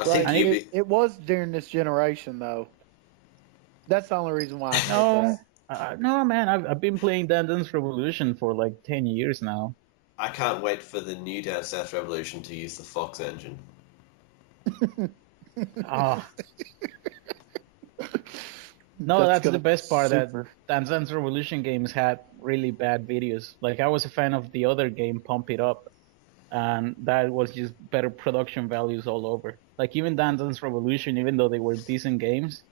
I think Like Ubi. it was during this generation though. That's the only reason why I said No, that. no, man. I've been playing Dance Revolution for like 10 years now. I can't wait for the new Dance Dance Revolution to use the Fox engine. Ah, no, That's that's the gonna best part. That super. Dance Revolution games had really bad videos. Like I was a fan of the other game, Pump It Up, and that was just better production values all over. Like even Dance Revolution, even though they were decent games,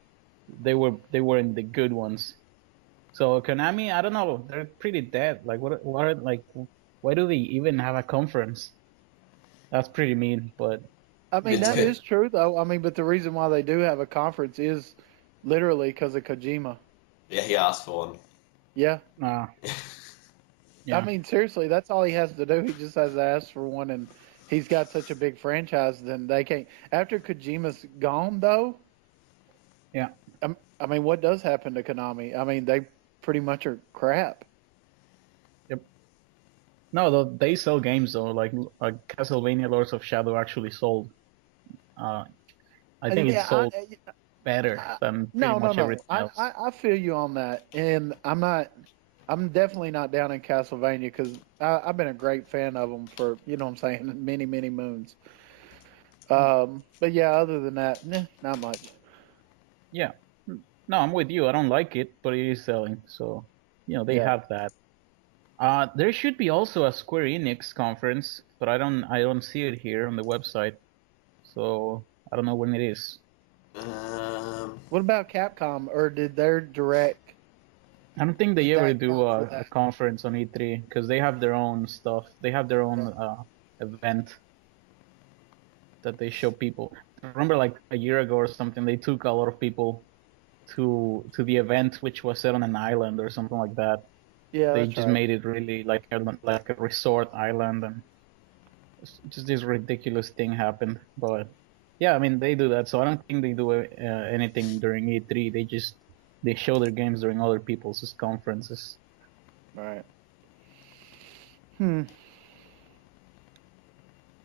they weren't the good ones. So Konami, I don't know, they're pretty dead. Like why do they even have a conference? That's pretty mean, but I mean, that is true though. I mean, but the reason why they do have a conference is literally because of Kojima. Yeah, he asked for one. Yeah. uh, I yeah, mean, seriously, that's all he has to do. He just has to ask for one, and he's got such a big franchise. Then they can't. After Kojima's gone, though, yeah. I mean, what does happen to Konami? I mean, they pretty much are crap. Yep. No, they sell games though. Like Castlevania Lords of Shadow actually sold. Uh, I think it Yeah, sold better than pretty no, no, much no. everything else. I feel you on that, and I'm not. I'm definitely not down in Castlevania because I've been a great fan of them for what I'm saying many many moons. But yeah, other than that, not much. Yeah. No, I'm with you. I don't like it, but it is selling. So, they Yeah. have that. There should be also a Square Enix conference, but I don't see it here on the website. So, I don't know when it is. What about Capcom? Or did their direct? I don't think they Did ever that do count for a that? conference on E3 because they have their own stuff. They have their own event that they show people. I remember like a year ago or something, they took a lot of people to the event, which was set on an island or something like that. Yeah, They that's just right. made it really like a resort island, and just this ridiculous thing happened. But yeah, I mean they do that, so I don't think they do anything during E3. They show their games during other people's conferences. Right. Hmm.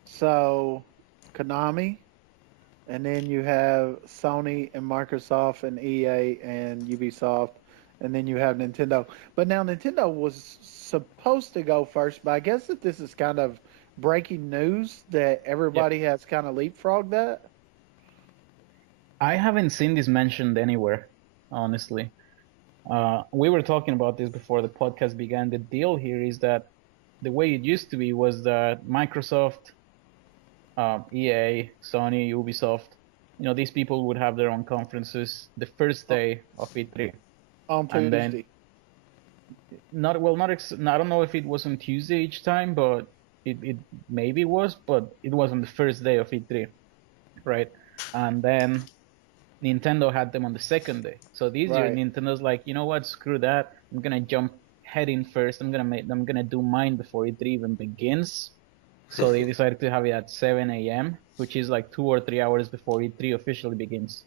So, Konami, and then you have Sony and Microsoft and EA and Ubisoft, and then you have Nintendo. But now Nintendo was supposed to go first, but I guess that this is kind of breaking news that Yep. everybody has kind of leapfrogged that. I haven't seen this mentioned anywhere, honestly. We were talking about this before the podcast began. The deal here is that the way it used to be was that Microsoft, EA, Sony, Ubisoft, these people would have their own conferences the first o- day of E3, on and then Tuesday. I don't know if it was on Tuesday each time, but it maybe was, but it was on the first day of E3, right? And then Nintendo had them on the second day. So this year Right. Nintendo's like, you know what, screw that. I'm gonna jump head in first. I'm gonna do mine before E3 even begins. So they decided to have it at 7 a.m., which is like 2 or 3 hours before E3 officially begins.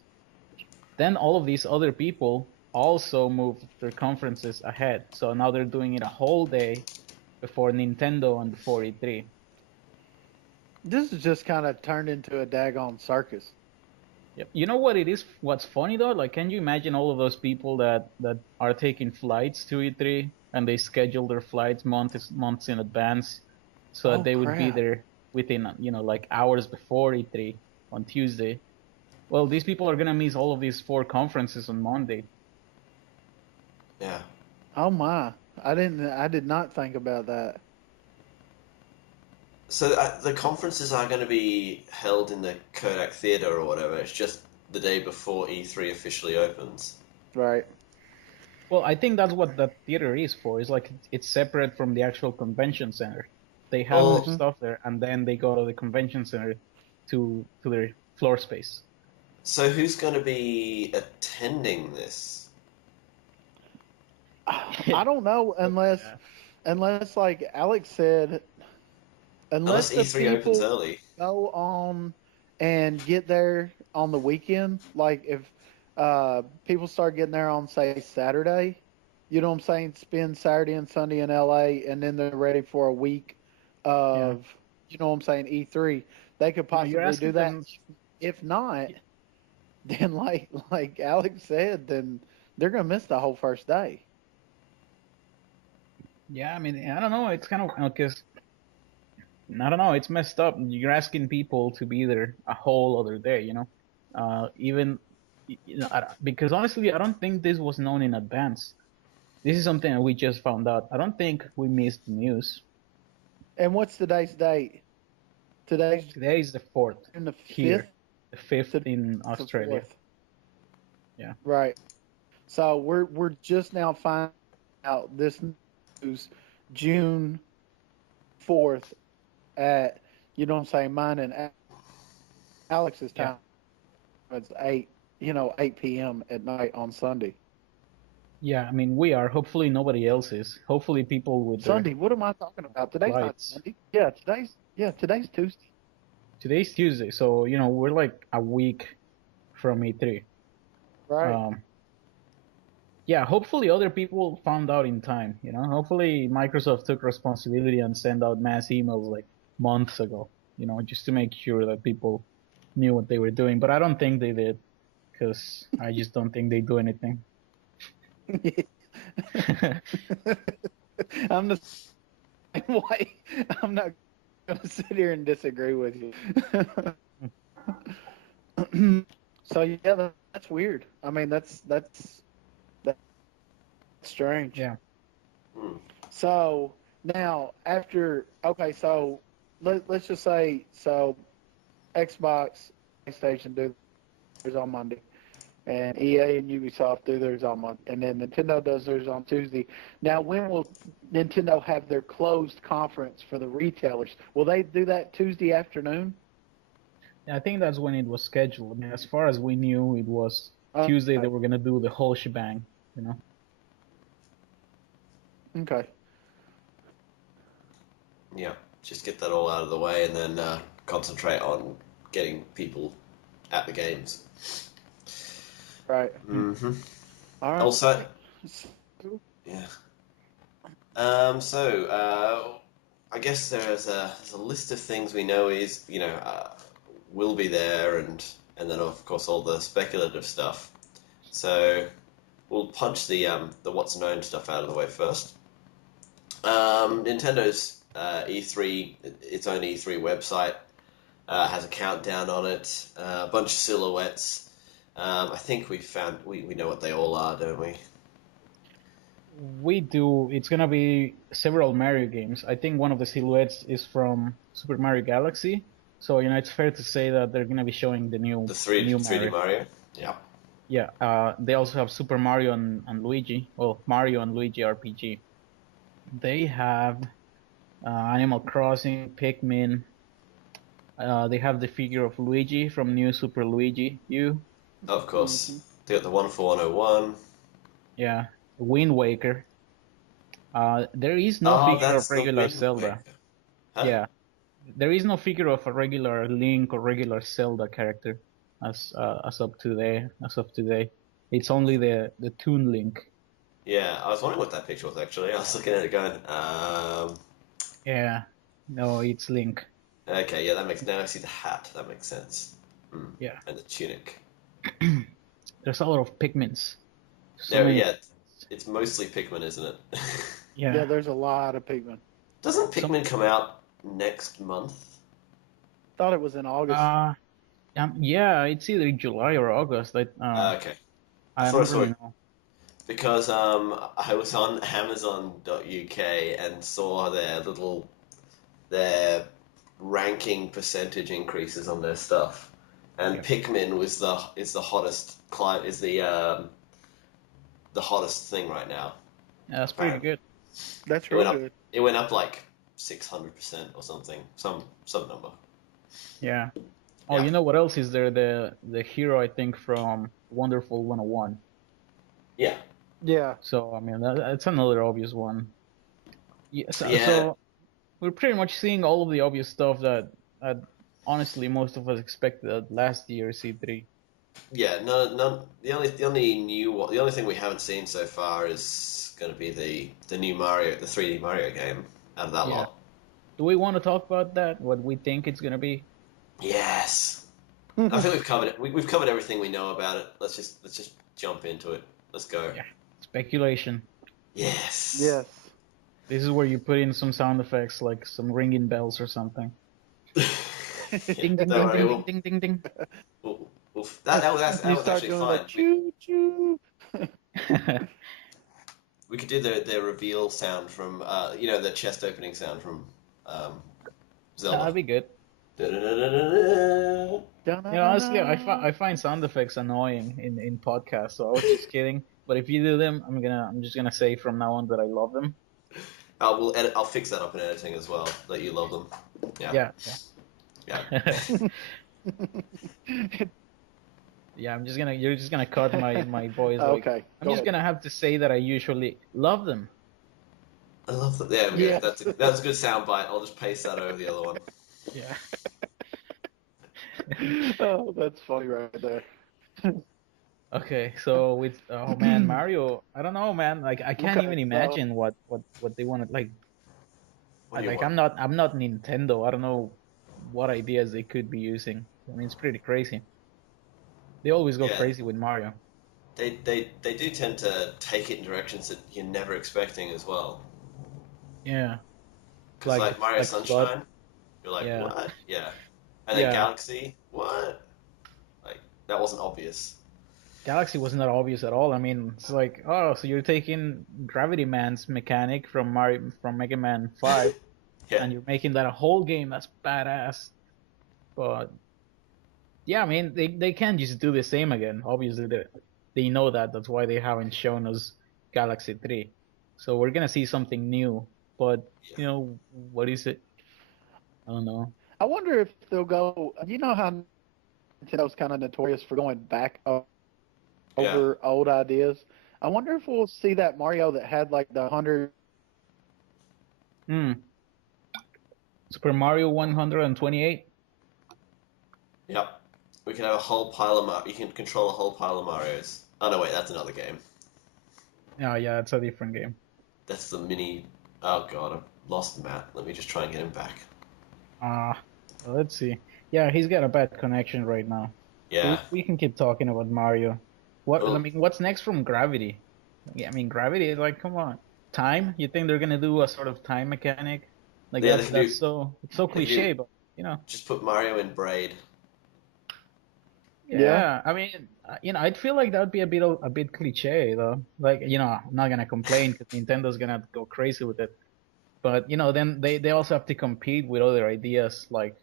Then all of these other people also moved their conferences ahead. So now they're doing it a whole day before Nintendo and before E3. This is just kind of turned into a daggone circus. Yep. You know what it is? What's funny though? Like, can you imagine all of those people that are taking flights to E3 and they schedule their flights months in advance so that Oh they would be crap! there within like hours before E3 on Tuesday? Well, these people are gonna miss all of these 4 conferences on Monday. Yeah. Oh my! I didn't. I did not think about that. So the conferences are going to be held in the Kodak Theater or whatever. It's just the day before E3 officially opens. Right. Well, I think that's what that theater is for. It's like it's separate from the actual convention center. They have their Well, Mm-hmm. stuff there, and then they go to the convention center to their floor space. so who's going to be attending this? I don't know Yeah. unless like Alex said, unless Unless the E3 opens people early. go on and get there on the weekend, like if people start getting there on say Saturday, you know what I'm saying, spend Saturday and Sunday in LA and then they're ready for a week Yeah. of you know what I'm saying, E3. They could No, you're possibly do asking that. them. if not, then like Alex said, then they're gonna miss the whole first day. Yeah, I mean, I don't know. It's kind of because I don't know. It's messed up. You're asking people to be there a whole other day, even because honestly, I don't think this was known in advance. This is something that we just found out. I don't think we missed the news. And what's today's date? Today is the 4th in the here, 5th, the 5th in Australia. 4th. Yeah. Right. So we're just now finding out this news June 4th at, you know what I'm saying, mine and Alex's time. It's 8 p.m. at night on Sunday. Yeah, I mean, we are. Hopefully nobody else is. Hopefully people with Sunday, what am I talking about? Today's not Sunday. Yeah, today's Tuesday. Today's Tuesday, so we're like a week from E3. Right. Yeah, hopefully other people found out in time, Hopefully Microsoft took responsibility and sent out mass emails like months ago, just to make sure that people knew what they were doing. But I don't think they did, because I just don't think they do anything. I'm the same way. I'm not gonna sit here and disagree with you. So yeah, that's weird. I mean, that's strange. Yeah. So now so let's just say Xbox, PlayStation do theirs on Monday, and EA and Ubisoft do theirs on Monday, and then Nintendo does theirs on Tuesday. Now, when will Nintendo have their closed conference for the retailers? Will they do that Tuesday afternoon? I think that's when it was scheduled. I mean, as far as we knew, it was Tuesday. They were gonna do the whole shebang, Okay. Yeah, just get that all out of the way and then concentrate on getting people at the games. Right. Mm-hmm. All right. Also, yeah. I guess there's a list of things we know is will be there, and then of course all the speculative stuff. So we'll punch the what's known stuff out of the way first. Nintendo E3, its own E3 website, has a countdown on it, a bunch of silhouettes. I think we know what they all are, don't we? We do. It's gonna be several Mario games. I think one of the silhouettes is from Super Mario Galaxy. So it's fair to say that they're gonna be showing the 3D Mario. Yeah. Yeah. They also have Super Mario and Luigi. Well, Mario and Luigi RPG. They have Animal Crossing, Pikmin. They have the figure of Luigi from New Super Luigi U. Of course. Mm-hmm. They got the 14101. Yeah. Wind Waker. There is no figure of regular Zelda. Huh? Yeah. There is no figure of a regular Link or regular Zelda character as of today. It's only the Toon Link. Yeah, I was wondering what that picture was actually. I was looking at it going, Yeah, no, it's Link. Okay, yeah, now I see the hat. That makes sense. Yeah. And the tunic. There's a lot of Pikmins. It's mostly Pikmin, isn't it? Yeah, there's a lot of Pikmin. Doesn't Pikmin come out next month? Thought it was in August. Yeah, it's either July or August. Okay. I don't really know. Because I was on Amazon.uk and saw their ranking percentage increases on their stuff, and Pikmin is the hottest the hottest thing right now. Yeah, that's pretty good. That's really good. It went up like 600% or something, some number. Yeah. Oh, you know what else is there? The hero, I think, from Wonderful 101. Yeah. Yeah. So, I mean, that's another obvious one. So we're pretty much seeing all of the obvious stuff that honestly most of us expected at last year's E3. Yeah, no. The only thing we haven't seen so far is going to be the new Mario, the 3D Mario game out of that lot. Do we want to talk about that? What we think it's going to be? Yes. I think we've covered it. We've covered everything we know about it. Let's just jump into it. Let's go. Yeah. Speculation. Yes. Yes. This is where you put in some sound effects, like some ringing bells or something. Yeah, Ding ding don't ding worry. ding ding ding ding That You was start actually doing fine. the choo choo. ding. We could do the reveal sound from the chest opening sound from Zelda. That'd be good. Da-da-da-da-da-da. Honestly, I find sound effects annoying in podcasts, so I was just kidding. But if you do them, I'm just gonna say from now on that I love them. We'll edit. I'll fix that up in editing as well. That you love them. Yeah. Yeah. Yeah. Yeah, you're just gonna cut my voice. Like, Okay. I'm just gonna have to say that I usually love them. I love that. There we go. Yes. That's a good soundbite. I'll just paste that over the other one. Yeah. Oh, that's funny right there. Okay, so with oh man, Mario, I don't know, man. Like I can't Okay, even so- imagine what they wanted. Like What do you like want? I'm not Nintendo. I don't know what ideas they could be using. I mean, it's pretty crazy. They always go Yeah. crazy with Mario. They do tend to take it in directions that you're never expecting as well. Yeah. Because like Mario like Sunshine, Flood. you're like, Yeah. what? Yeah. And then Yeah. Galaxy, what? Like that wasn't obvious. Galaxy wasn't that obvious at all. I mean, it's like, oh, so you're taking Gravity Man's mechanic from Mega Man 5 Yeah. and you're making that a whole game. That's badass. But yeah, I mean, they can't just do the same again. Obviously, they know that. That's why they haven't shown us Galaxy 3. So we're gonna see something new. But what is it? I don't know. I wonder if they'll go. You know how Nintendo's kind of notorious for going back over old ideas. I wonder if we'll see that Mario that had like the 100. Super Mario 128. Yep. We can have a whole pile of You can control a whole pile of Marios. Oh no, wait, that's another game. Oh yeah, it's a different game. That's the mini. Oh god, I've lost Matt. Let me just try and get him back. Well, let's see. Yeah, he's got a bad connection right now. Yeah. We can keep talking about Mario. Well- I mean, what's next from Gravity? Yeah, I mean, Gravity is like, come on, time. You think they're gonna do a sort of time mechanic? Like Yeah, that's they can it's so can cliche, do- but Just put Mario in Braid. yeah. I mean, I'd feel like that would be a bit cliche though. Like, I'm not gonna complain because Nintendo's gonna go crazy with it. But then they also have to compete with other ideas like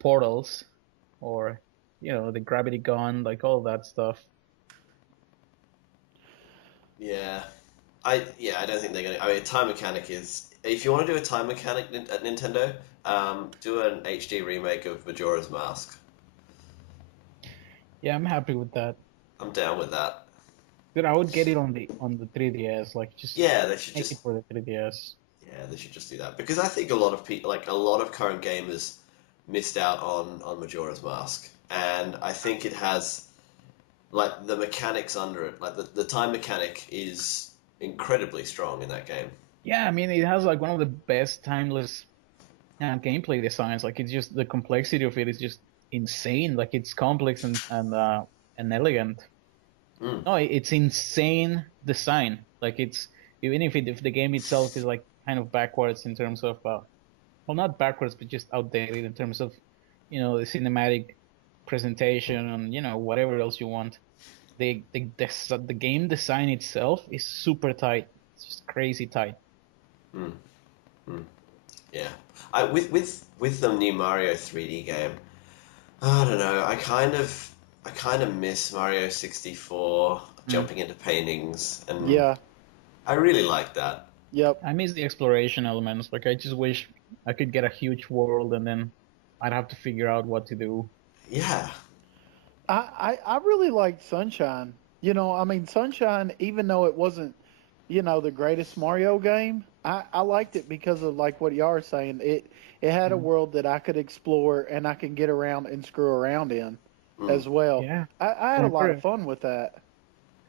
portals or the gravity gun, like all that stuff. Yeah. I don't think they're gonna. I mean, a time mechanic is. If you want to do a time mechanic at Nintendo, do an HD remake of Majora's Mask. Yeah, I'm happy with that. I'm down with that. Dude, I would get it on the 3DS, like just Yeah, they should make just. it for the 3DS. Yeah, they should just do that because I think a lot of people, like a lot of current gamers, missed out on Majora's Mask, and I think it has, like the mechanics under it, like the time mechanic is incredibly strong in that game. Yeah, I mean it has like one of the best timeless gameplay designs. Like it's just the complexity of it is just insane. Like it's complex and elegant. Mm. No, it's insane design. Like it's even if the game itself is like kind of backwards in terms of well, not backwards, but just outdated in terms of the cinematic presentation and whatever else you want. The game design itself is super tight. It's just crazy tight. Mm. Mm. Yeah, with the new Mario 3D game, I don't know. I kind of miss Mario 64 jumping into paintings, and Yeah. I really like that. Yep. I miss the exploration elements. Like I just wish I could get a huge world and then I'd have to figure out what to do. Yeah. I really liked Sunshine. I mean, Sunshine, even though it wasn't, the greatest Mario game, I liked it because of like what you are saying. It had a world that I could explore and I could get around and screw around in as well. Yeah. I had a lot of fun with that.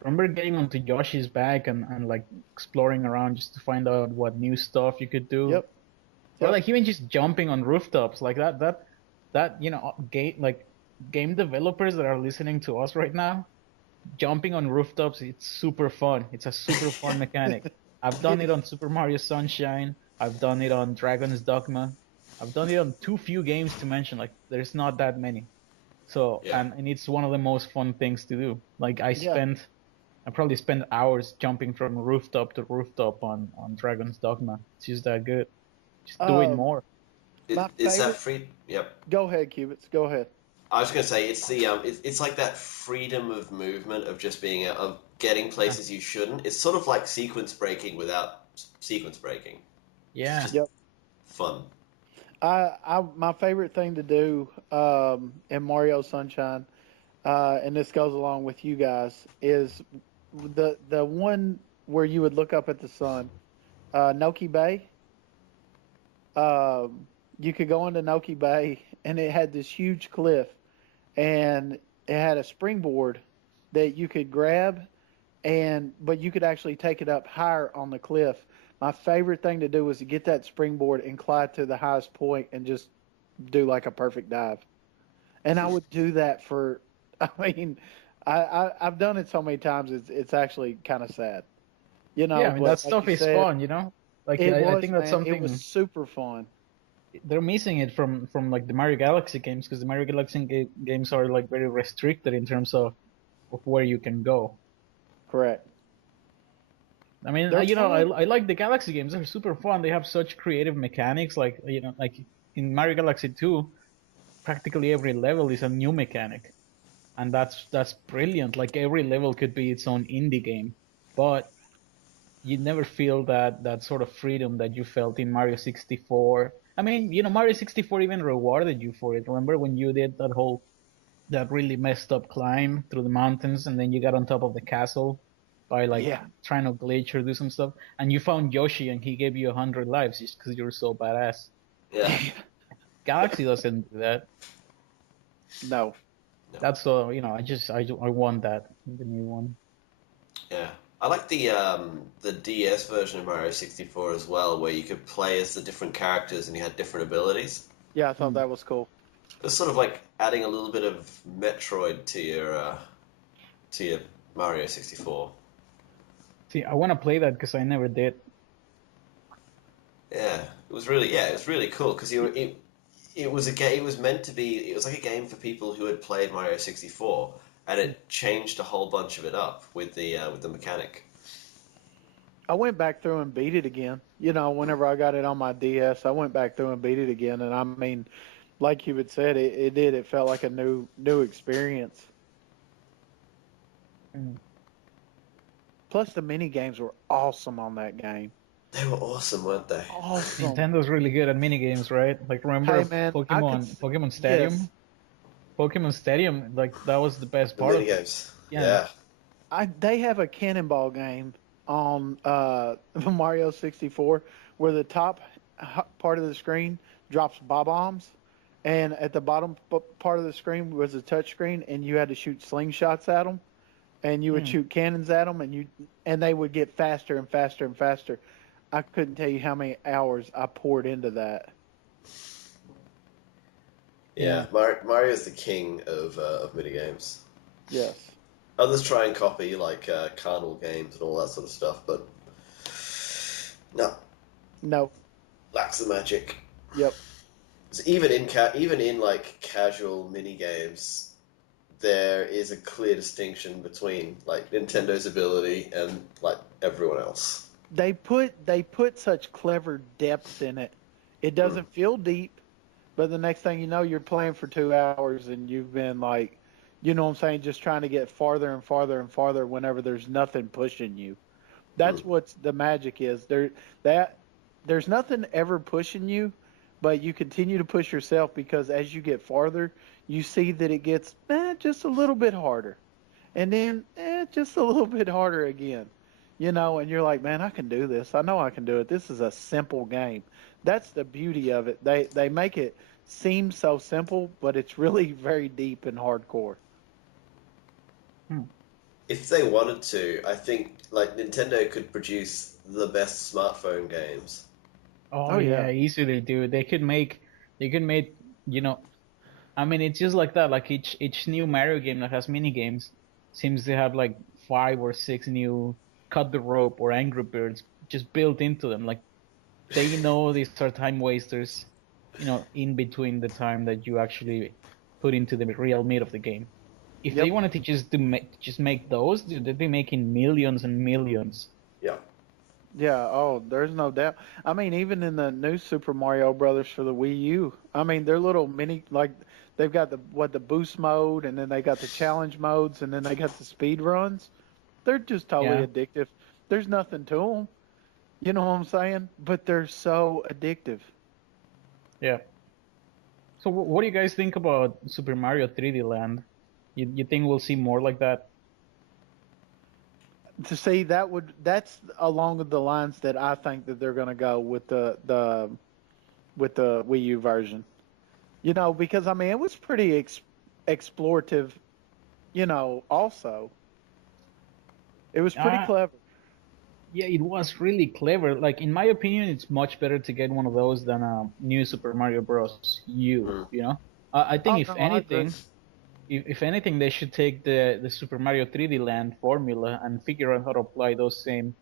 Remember getting onto Yoshi's back and like exploring around just to find out what new stuff you could do. Yep. Or like even just jumping on rooftops like that gate like game developers that are listening to us right now, jumping on rooftops, it's super fun. It's a super fun mechanic. I've done it on Super Mario Sunshine. I've done it on Dragon's Dogma. I've done it on too few games to mention. Like, there's not that many. So, Yeah. and it's one of the most fun things to do. Like, I probably spent hours jumping from rooftop to rooftop on Dragon's Dogma. It's just that good. Just do it Um, more. My It's that favorite. free. Yep. Go ahead, Cubits. Go ahead. I was gonna say it's the it's like that freedom of movement of just being of getting places you shouldn't. It's sort of like sequence breaking without sequence breaking. Yeah. Just Yep. fun. My favorite thing to do in Mario Sunshine, and this goes along with you guys, is the one where you would look up at the sun, Noki Bay. You could go into Noki Bay, and it had this huge cliff, and it had a springboard that you could grab, but you could actually take it up higher on the cliff. My favorite thing to do was to get that springboard and climb to the highest point and just do like a perfect dive. And I would do that for, I mean, I've done it so many times. It's actually kind of sad, you know. Yeah, I mean, But that like stuff you is said, fun, you know? Like, it I was, think that's man. It something was super fun. they're missing it from like the Mario Galaxy games, because the Mario Galaxy games are like very restricted in terms of where you can go. Correct. I mean, They're you know, fun. I like the Galaxy games. They're super fun. They have such creative mechanics. Like, you know, like in Mario Galaxy 2, practically every level is a new mechanic, and that's brilliant. Like, every level could be its own indie game, but you never feel that sort of freedom that you felt in Mario 64. I mean, you know, Mario 64 even rewarded you for it. Remember when you did that really messed up climb through the mountains, and then you got on top of the castle by like Yeah. trying to glitch or do some stuff, and you found Yoshi and he gave you 100 lives just because you're so badass. Yeah. Galaxy doesn't do that. No. That's you know, I want that in the new one. Yeah. I like the DS version of Mario 64 as well, where you could play as the different characters and you had different abilities. Yeah, I thought Hmm. that was cool. It's sort of like adding a little bit of Metroid to your Mario 64. See, I want to play that because I never did. Yeah, it was really cool because it was a game. It was meant to be. It was like a game for people who had played Mario 64, and it changed a whole bunch of it up with the mechanic. I went back through and beat it again. You know, whenever I got it on my DS, I went back through and beat it again. And I mean, like you had said, it did. It felt like a new experience. Mm. Plus, the mini games were awesome on that game. They were awesome, weren't they? Awesome. Nintendo's really good at minigames, right? Like, remember Hey man, I could. Pokemon Stadium? Yes, Pokemon Stadium, like that was the best The part mini of it. games. Yeah. they have a cannonball game on Mario 64 where the top part of the screen drops bombs, and at the bottom part of the screen was a touch screen, and you had to shoot slingshots at them, and you would Hmm. shoot cannons at them, and they would get faster and faster and faster. I couldn't tell you how many hours I poured into that. Yeah, Mario's the king of mini games. Yes. Others try and copy like carnal games and all that sort of stuff, but no, No. lacks the magic. Yep. So even in like casual mini games, there is a clear distinction between like Nintendo's ability and like everyone else. They put such clever depth in it. It doesn't feel deep, but the next thing you know, you're playing for 2 hours and you've been like, you know what I'm saying, just trying to get farther and farther and farther whenever there's nothing pushing you. That's what the magic is. There's nothing ever pushing you, but you continue to push yourself because as you get farther, you see that it gets just a little bit harder, and then just a little bit harder again. You know, and you're like, man, I can do this. I know I can do it. This is a simple game. That's the beauty of it. They make it seem so simple, but it's really very deep and hardcore. Hmm. If they wanted to, I think like Nintendo could produce the best smartphone games. Oh Oh yeah, yeah. easily, dude. They could make, you know, I mean, it's just like that. Like each new Mario game that has mini games seems to have like 5 or 6 new cut the rope or Angry Birds just built into them. Like they know these are time wasters, in between the time that you actually put into the real meat of the game. If they Yep. wanted to just make those, dude, they'd be making millions and millions. Yeah. Yeah, oh, there's no doubt. I mean, even in the new Super Mario Brothers for the Wii U, I mean, they're little mini, like, they've got the boost mode, and then they got the challenge modes, and then they got the speed runs. They're just totally Yeah, addictive. There's nothing to them. You know what I'm saying? But they're so addictive. yeah. So what do you guys think about Super Mario 3D Land? You think we'll see more like that? To see that's along the lines that I think that they're going to go with the Wii U version. Because I mean it was pretty explorative. Also it was pretty Uh, clever. yeah, it was really clever. Like in my opinion, it's much better to get one of those than a new Super Mario Bros. U. Mm. I think Oh no, I agree. if anything, they should take the Super Mario 3D Land formula and figure out how to apply those same,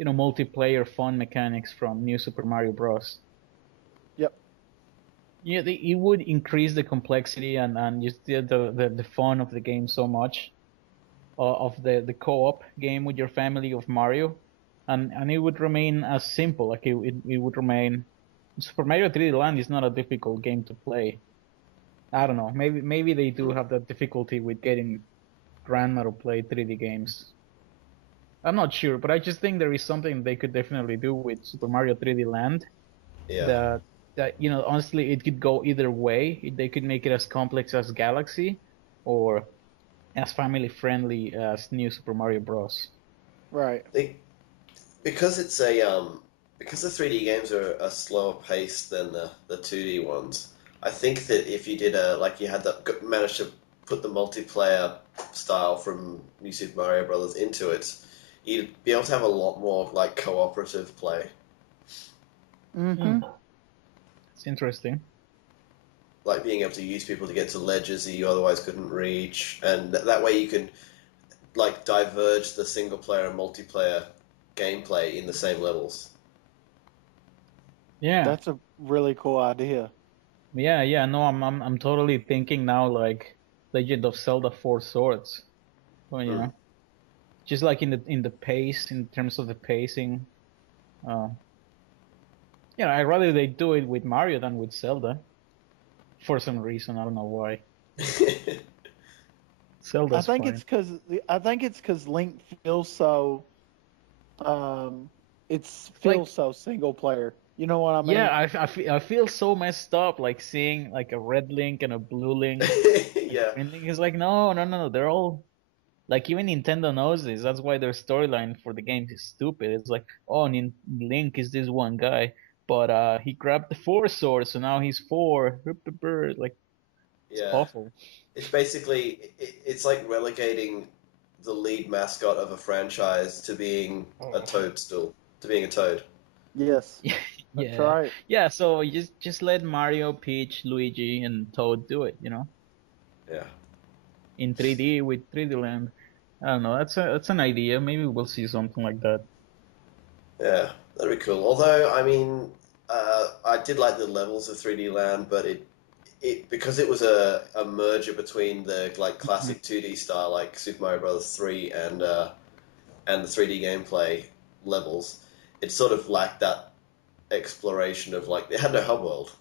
multiplayer fun mechanics from New Super Mario Bros. Yep. Yeah, it would increase the complexity and just the fun of the game so much, of the co-op game with your family of Mario, and it would remain as simple. Like it would remain. Super Mario 3D Land is not a difficult game to play. I don't know. Maybe they do Mm. have that difficulty with getting grandma to play 3D games. I'm not sure, but I just think there is something they could definitely do with Super Mario 3D Land. Yeah. That honestly, it could go either way. They could make it as complex as Galaxy, or as family friendly as New Super Mario Bros. Right. They, because it's because the 3D games are a slower pace than the 2D ones. I think that if you did you had managed to put the multiplayer style from New Super Mario Brothers into it, you'd be able to have a lot more like cooperative play. Mm-hmm. It's interesting. Like being able to use people to get to ledges that you otherwise couldn't reach, and that way you can like diverge the single player and multiplayer gameplay in the same levels. Yeah, That's a really cool idea. yeah. No, I'm totally thinking now like Legend of Zelda Four Swords. Well, Hmm. just like in the pace, in terms of the pacing. Uh, I'd rather they do it with Mario than with Zelda. For some reason, I don't know why. I Zelda's think it's fine. because I think it's because Link feels so um it Like, feels so single player. You know what I yeah, mean? I feel so messed up, like seeing like a red Link and a blue Link and a Yeah. green Link. Is like, no, no, no, they're all like, even Nintendo knows this. That's why their storyline for the games is stupid. It's like, oh, Link is this one guy, but he grabbed the four sword, so now he's four. Like, it's Yeah. awful. It's basically it's like relegating the lead mascot of a franchise to being a Oh. toadstool, to being a toad. Yes, that's Yeah, right. yeah. So you just let Mario, Peach, Luigi, and Toad do it. Yeah. In 3D with 3D Land. I don't know. That's an idea. Maybe we'll see something like that. Yeah, that'd be cool. Although, I mean, I did like the levels of 3D Land, but it because it was a merger between the like Mhm. classic 2D style like Super Mario Bros. 3 and the 3D gameplay levels, it sort of lacked that exploration of like it had no hub world.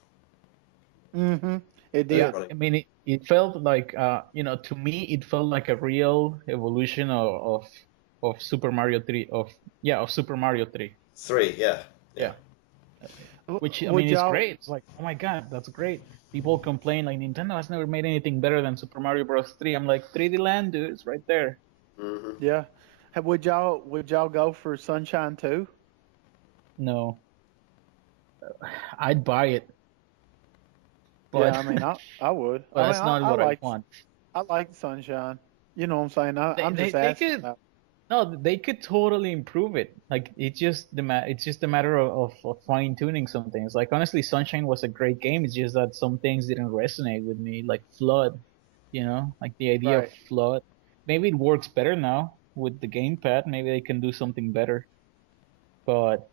Mm-hmm. It Yeah, did. Running. I mean, it felt like, to me, it felt like a real evolution of Super Mario 3, of Super Mario 3. 3, yeah, yeah. Yeah. Which, I Would mean, is y'all? great. It's like, oh my God, that's great. People complain like Nintendo has never made anything better than Super Mario Bros. 3. I'm like, 3D Land, dude, it's right there. Hmm. Yeah. Would y'all go for Sunshine too? No, I'd buy it, Yeah, but I mean, I would. but I mean, that's not I what I like want. Sunshine. You know what I'm saying? I'm just They asking could about. No, they could totally improve it. Like it's just a matter of fine tuning some things. Like honestly, Sunshine was a great game. It's just that some things didn't resonate with me, like Flood. Like the idea of Right. Flood. Maybe it works better now with the gamepad. Maybe they can do something better. But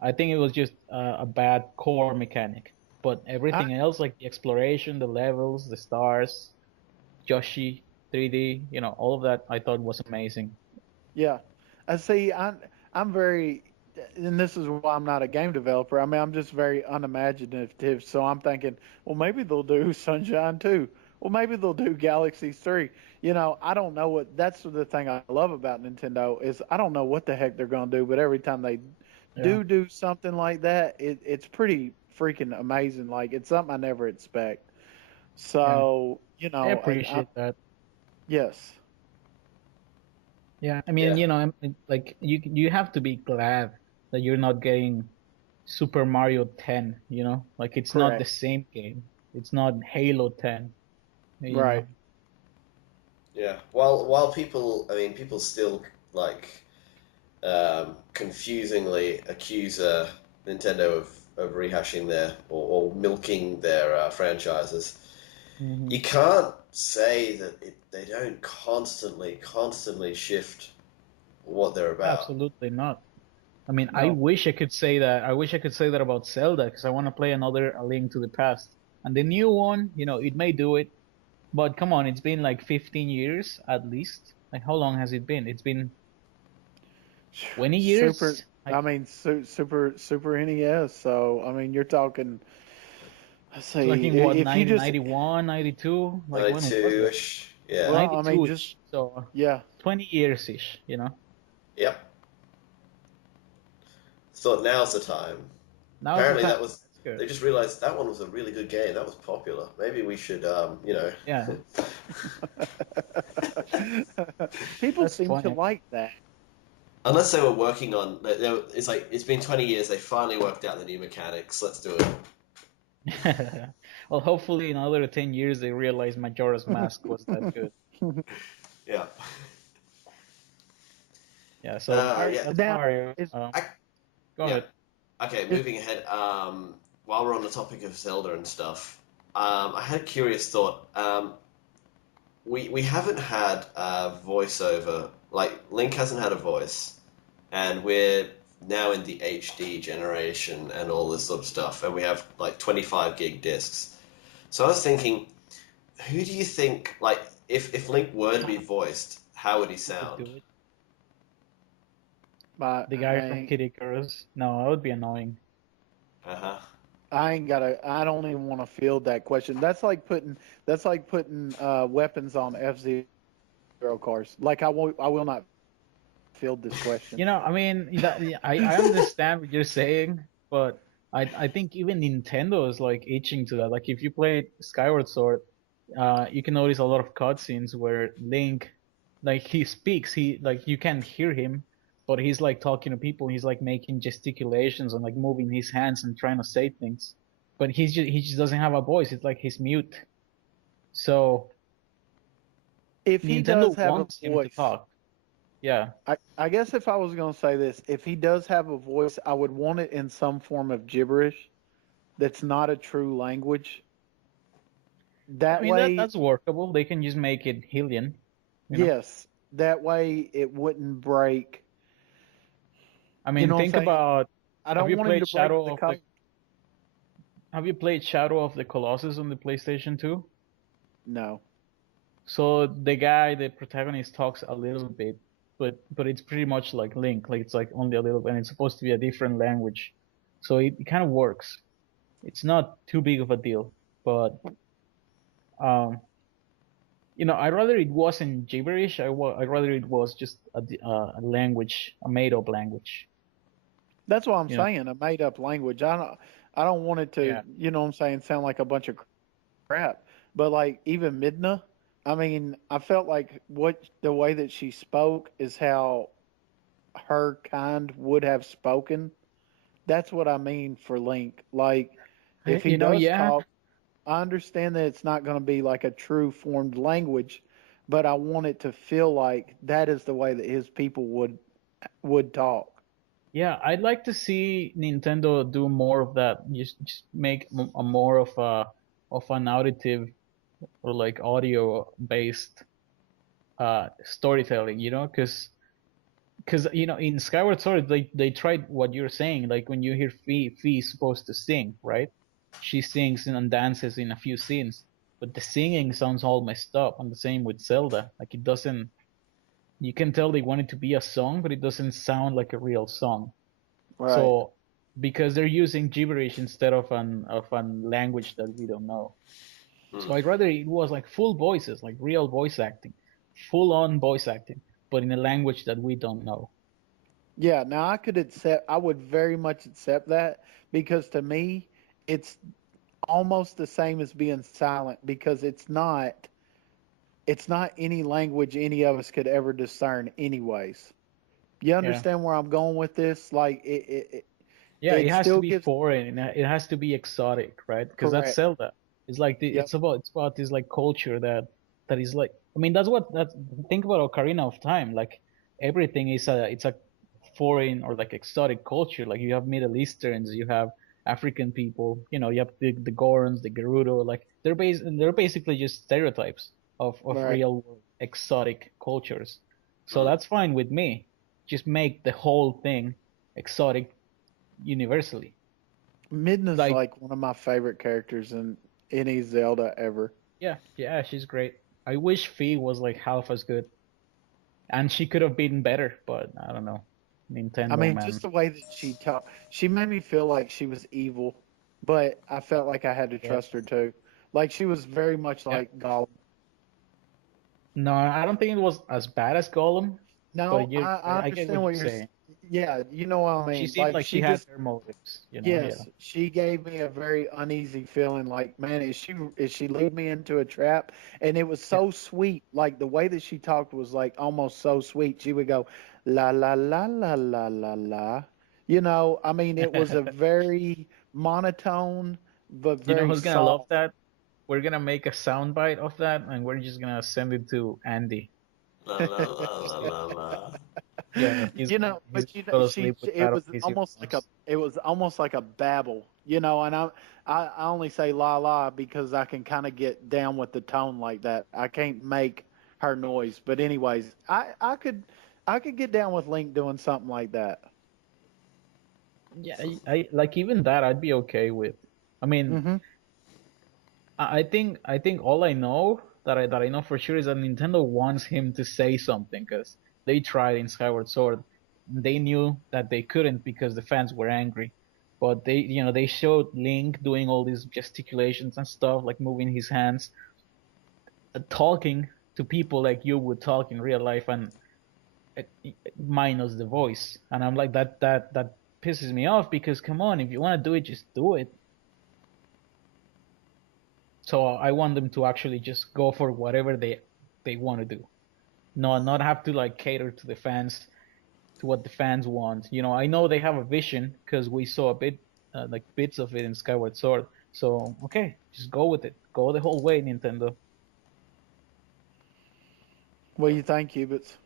I think it was just a bad core mechanic. But I everything else, like the exploration, the levels, the stars, Yoshi, 3D, all of that, I thought was amazing. Yeah, I see. I'm very, and this is why I'm not a game developer. I mean, I'm just very unimaginative. So I'm thinking, well, maybe they'll do Sunshine 2. Well, maybe they'll do Galaxies 3. I don't know what. That's the thing I love about Nintendo is I don't know what the heck they're gonna do, but every time they Yeah, do something like that, it's pretty freaking amazing. Like it's something I never expect. yeah, So I I appreciate that. yes, Yeah, I mean, Yeah. like you have to be glad that you're not getting Super Mario 10, Like it's not the correct, same game. It's not Halo 10, you right. know. Yeah. While people still like confusingly accuse Nintendo of rehashing or milking their franchises. Hmm. You can't say that they don't constantly shift what they're about. Absolutely not. I mean, I No. wish I could say that. I wish I could say that about Zelda because I want to play another A Link to the Past. And the new one, it may do it, but come on, it's been like 15 years at least. Like how long has it been? It's been 20 Super. years? I Like mean, Super NES. So I mean, you're talking. Let's like see. in what, If you just 91, 92? Like when was that? 92-ish. Yeah. well, I mean, just 92-ish. So yeah. 20 years-ish. Yep. Thought now's the time. Now's the Apparently time. that was. That's good. They just realized that one was a really good game. That was popular. Maybe we should, Yeah, People that's seem to funny. like that. unless they were working on. It's like it's been 20 years. They finally worked out the new mechanics. Let's do it. Well, hopefully in another 10 years they realize Majora's Mask was that good. Yeah. Yeah, so Yeah. that's Now, Mario. is I, Go yeah. ahead. Okay. is Moving ahead. While we're on the topic of Zelda and stuff, I had a curious thought. We haven't had a voiceover. Like Link hasn't had a voice, and we're now in the HD generation and all this sort of stuff, and we have like 25 gig discs. So I was thinking, who do you think, like, if Link were to be voiced, how would he Who would sound? do it? my The guy from Kid Icarus? No, that would be annoying. Uh huh. I ain't gotta. I don't even want to field that question. That's like putting. That's like putting weapons on F-Zero cars. Like I won't. I will not field this question. I mean, I understand what you're saying, but I think even Nintendo is like itching to that. Like if you play Skyward Sword, you can notice a lot of cutscenes where Link, like he speaks, he like you can't hear him, but he's like talking to people. He's like making gesticulations and like moving his hands and trying to say things, but he just doesn't have a voice. It's like he's mute. So If he does Nintendo have a wants him to voice, talk. Yeah. I guess if I was going to say this, if he does have a voice, I would want it in some form of gibberish that's not a true language. I That mean way, that's workable. They can just make it Hylian, you know. yes, that way it wouldn't break. I You mean, know what I'm think saying? about I have don't you want him played to break the code. Have you played Shadow of the Colossus on the PlayStation 2? No. So the guy, the protagonist talks a little bit, but it's pretty much like Link, like it's like only a little, and it's supposed to be a different language. So it kind of works. It's not too big of a deal, but um, I'd rather it wasn't gibberish. I'd rather it was just a language, a made up language. That's what I'm You know? saying, a made up language. I don't want it to, Yeah. you know what I'm saying, sound like a bunch of crap. But like even Midna, I mean, I felt like what the way that she spoke is how her kind would have spoken. That's what I mean for Link. Like if he does Yeah. talk, I understand that it's not going to be like a true formed language, but I want it to feel like that is the way that his people would talk. Yeah, I'd like to see Nintendo do more of that. Just make a more of an auditive or like audio based storytelling, you know, because you know in Skyward Sword they tried what you're saying, like when you hear Fi's supposed to sing, right? She sings and dances in a few scenes, but the singing sounds all messed up. And the same with Zelda, like it doesn't. You can tell they want it to be a song, but it doesn't sound like a real song. Right. So because they're using gibberish instead of an language that we don't know. So I'd rather it was like full voices, like real voice acting, full on voice acting, but in a language that we don't know. Yeah, now I would very much accept that because to me, it's almost the same as being silent because it's not any language any of us could ever discern anyways. You Yeah. understand where I'm going with this? Like Yeah, it it has to still be gives foreign. It has to be exotic, right? Because that's correct. Zelda. It's like Yep. it's about this like culture that is like. I mean, that's think about Ocarina of Time. Like everything is a foreign or like exotic culture. Like you have Middle Easterns, you have African people. You know, you have the Gorons, the Gerudo. Like they're basically just stereotypes of Right. real exotic cultures. So Mm. that's fine with me. Just make the whole thing exotic universally. Midna's Like, like one of my favorite characters in any Zelda ever. yeah, she's great. I wish Fee was like half as good, and she could have been better, but I don't know. I Nintendo, mean, man. just the way that she talked, she made me feel like she was evil, but I felt like I had to Yeah, trust her too. Like she was very much yeah. like Gollum. No, I don't think it was as bad as Gollum, No, but I I get what understand you're what saying. yeah, you know what I She mean. seemed Like like she she had just, her motives, you know. Yeah, yes, she gave me a very uneasy feeling. Like, man, is she lead me into a trap? And it was yeah. so sweet. Like the way that she talked was like almost so sweet. She would go la la la la la la la. I mean, it was a very monotone but You know very who's gonna love soft. that? We're gonna make a soundbite of that, and we're just gonna send it to Andy. La la la la la la. Yeah, he's But gonna go to she sleep with it that on was his almost like a earphones. it was almost like a babble, and I only say la la because I can kind of get down with the tone like that. I can't make her noise, but anyways, I could get down with Link doing something like that. Yeah, I like even that I'd be okay with. I mean, Hmm. I think all I know that I know for sure is that Nintendo wants him to say something because they tried in Skyward Sword. They knew that they couldn't because the fans were angry, but they showed Link doing all these gesticulations and stuff, like moving his hands, talking to people like you would talk in real life, and uh, minus the voice. And I'm like that pisses me off because come on, if you want to do it, just do it. So I want them to actually just go for whatever they want to do. No, not have to like cater to the fans, to what the fans want. You know, I know they have a vision because we saw a bit like bits of it in Skyward Sword. So okay, just go with it. Go the whole way, Nintendo. What do you think, Cubits?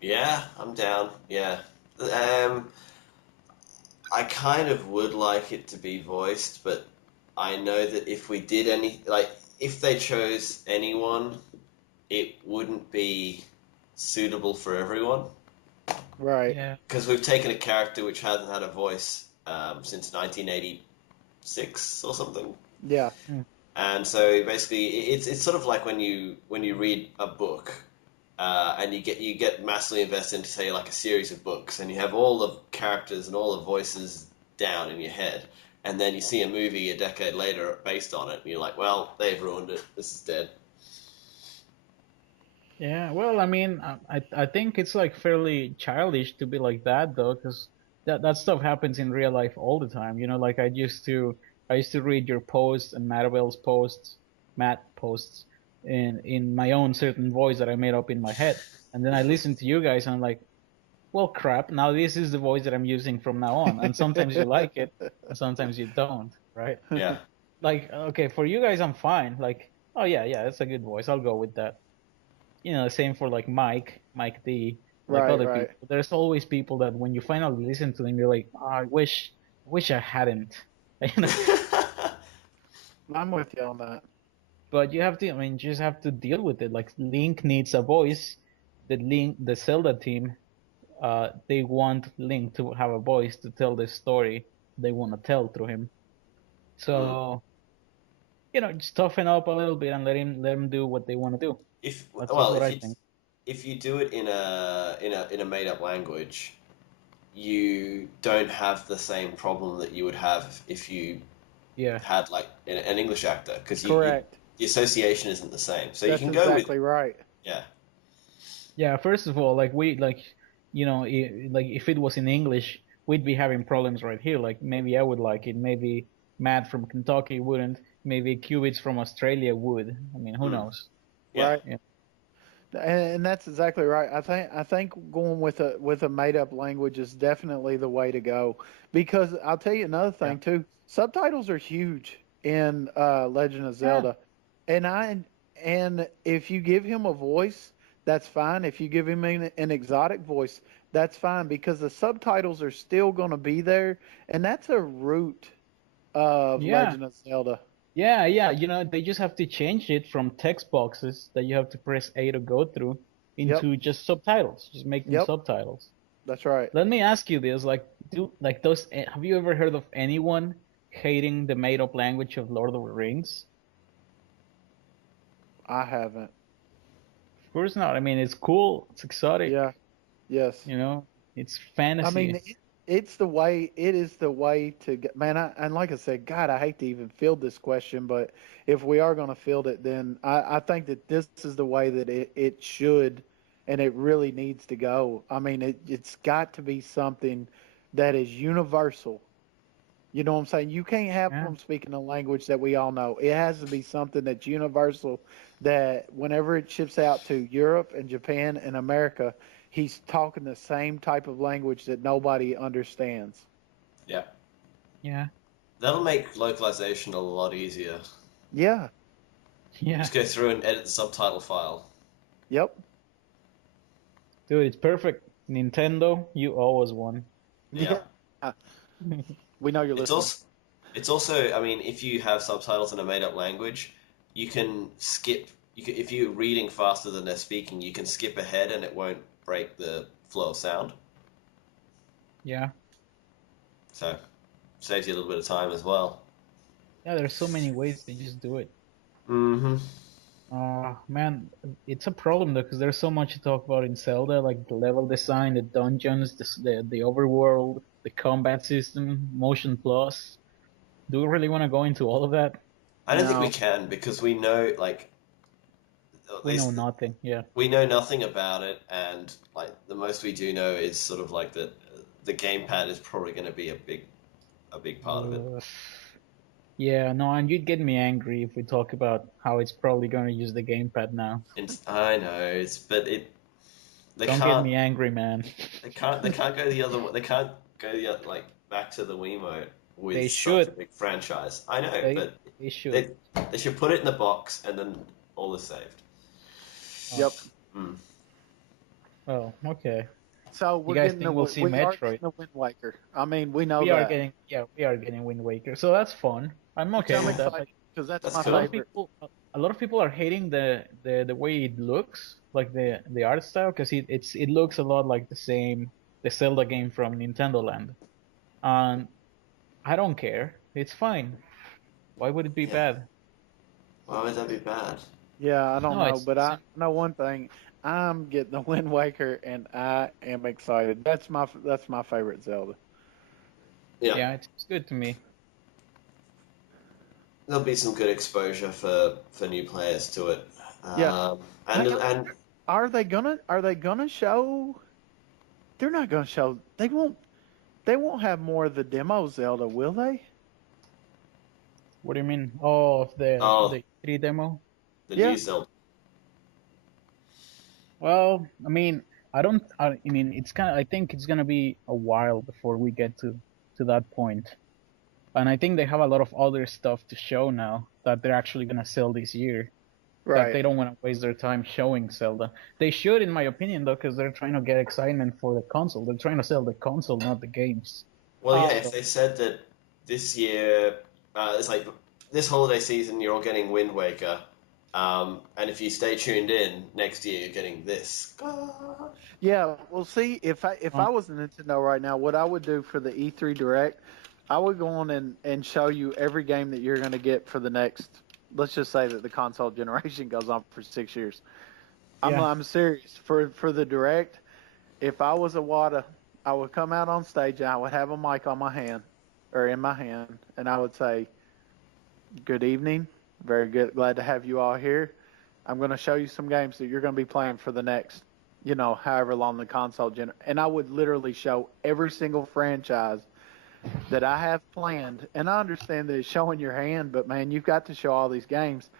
Yeah, I'm down. Yeah. Um, I kind of would like it to be voiced, but I know that if we did if they chose anyone, it wouldn't be suitable for everyone. Right. Yeah, Because we've taken a character which hasn't had a voice since 1986 or something. Yeah. mm, And so basically, it's sort of like when you read a book, and you get massively invested into say like a series of books, and you have all the characters and all the voices down in your head, and then you see a movie a decade later based on it, and you're like, well, they've ruined it. This is dead. yeah. Well, I mean, I think it's like fairly childish to be like that though, because that stuff happens in real life all the time. You know, like I used to read your posts and Matt posts in my own certain voice that I made up in my head, and then I listen to you guys and I'm like, well, crap. Now this is the voice that I'm using from now on, and sometimes you like it, and sometimes you don't, right? Yeah. Like, okay, for you guys, I'm fine. Like, Oh yeah, that's a good voice. I'll go with that. You know, the same for like Mike D, like Right, other right. people. There's always people that when you finally listen to them, you're like, oh, I wish I hadn't. You know? I'm with you on that. But you have to, I mean, you just have to deal with it. Like Link needs a voice. The Zelda team, they want Link to have a voice to tell the story they want to tell through him. Mm. So, you know, just toughen up a little bit and let him do what they want to do. If That's well, what I think. if you do it in a made up language, you don't have the same problem that you would have if you Yeah. had like an English actor, because Correct. the association isn't the same. So you That's can go with exactly right. yeah. Yeah, first of all, you know, like if it was in English, we'd be having problems right here. Like maybe I would like it, maybe Matt from Kentucky wouldn't, maybe Cubits from Australia would. I mean, who Mm. knows? Yeah. Right. Yeah. And that's exactly right. I think going with a made up language is definitely the way to go. Because I'll tell you another Yeah. thing too. Subtitles are huge in Legend of Yeah. Zelda. And if you give him a voice, that's fine. If you give him an exotic voice, that's fine because the subtitles are still going to be there, and that's a root of Yeah. Legend of Zelda. Yeah. You know, they just have to change it from text boxes that you have to press A to go through Yep. into just subtitles. Just make them Yep. subtitles. That's right. Let me ask you this: have you ever heard of anyone hating the made-up language of Lord of the Rings? I haven't. Of course not. I mean, it's cool, it's exotic, Yeah. Yes. you know, it's I mean, fantasy. it's the way. It is the way to get. Man, and like I said, God, I hate to even field this question, but if we are going to field it, then I think that this is the way that it should, and it really needs to go. I mean, it's got to be something that is universal. You know what I'm saying? You can't have Yeah, them speaking a language that we all know. It has to be something that's universal. That whenever it ships out to Europe and Japan and America, he's talking the same type of language that nobody understands. Yeah. yeah, That'll make localization a lot easier. Yeah. yeah. Just go through and edit the subtitle file. Yep. Dude, it's perfect. Nintendo, you always won. Yeah. Yeah. We know you're It's listening. also it's also, I mean, if you have subtitles in a made up language, you can skip if you're reading faster than they're speaking, you can skip ahead and it won't break the flow of sound. Yeah, So saves you a little bit of time as well. yeah. There's so many ways to just do it. Mm-hmm. Man, it's a problem though, because there's so much to talk about in Zelda, like the level design, the dungeons, the overworld, the combat system, motion plus. Do we really want to go into all of that? I don't think we No. can because we know like at We know least nothing. Yeah. we know nothing about it, and like the most we do know is sort of like that the gamepad is probably going to be a big part of it. Uh, yeah, no, and you'd get me angry if we talk about how it's probably going to use the gamepad now. And I know but they Don't get can't me angry, man. they can't go the other way. They can't go like back to the Wiimote with They such a should. big franchise. I know, They but they should. they should put it in the box and then all is saved. Oh, Yep. Mm. well, okay. So You we're guys getting think we'll see we are Metroid? getting a Wind Waker. I mean, we know We are that, getting, yeah, we are getting Wind Waker, so that's fun. I'm which okay I'm with that. excited Like because that's That's my a lot cool. of favorite. people, a lot of people are hating the way it looks, like the art style, because it looks a lot like the Zelda game from Nintendo Land. And I don't care. It's fine. Why would it be Yeah. bad? Why would that be bad? Yeah, I don't No, know, it's but I know one thing. I'm getting the Wind Waker, and I am excited. That's my favorite Zelda. Yeah. yeah, it's good to me. There'll be some good exposure for new players to it. Yeah. And Now, and are they gonna show? They're not gonna show. They won't have more of the demo Zelda, will they? What do you mean? Oh, of oh, the 3 demo? the Yeah. new Zelda. Well, I mean, I mean, it's kind of. I think it's gonna be a while before we get to that point. And I think they have a lot of other stuff to show now that they're actually gonna sell this year. that they don't want to waste their time showing Zelda. They should, in my opinion, though, because they're trying to get excitement for the console. They're trying to sell the console, not the games. Well, yeah, if they said that this year, it's like this holiday season, you're all getting Wind Waker, and if you stay tuned in next year, you're getting this. Yeah, well, see, if I was Nintendo right now, what I would do for the E3 Direct, I would go on and show you every game that you're going to get for the next. Let's just say that the console generation goes on for 6 years. I'm serious. For the Direct, if I was Iwata, I would come out on stage and I would have a mic on my hand or in my hand, and I would say, "Good evening, very good, glad to have you all here. I'm going to show you some games that you're going to be playing for the next, however long the console and I would literally show every single franchise that I have planned. And I understand that it's showing your hand, but man, you've got to show all these games.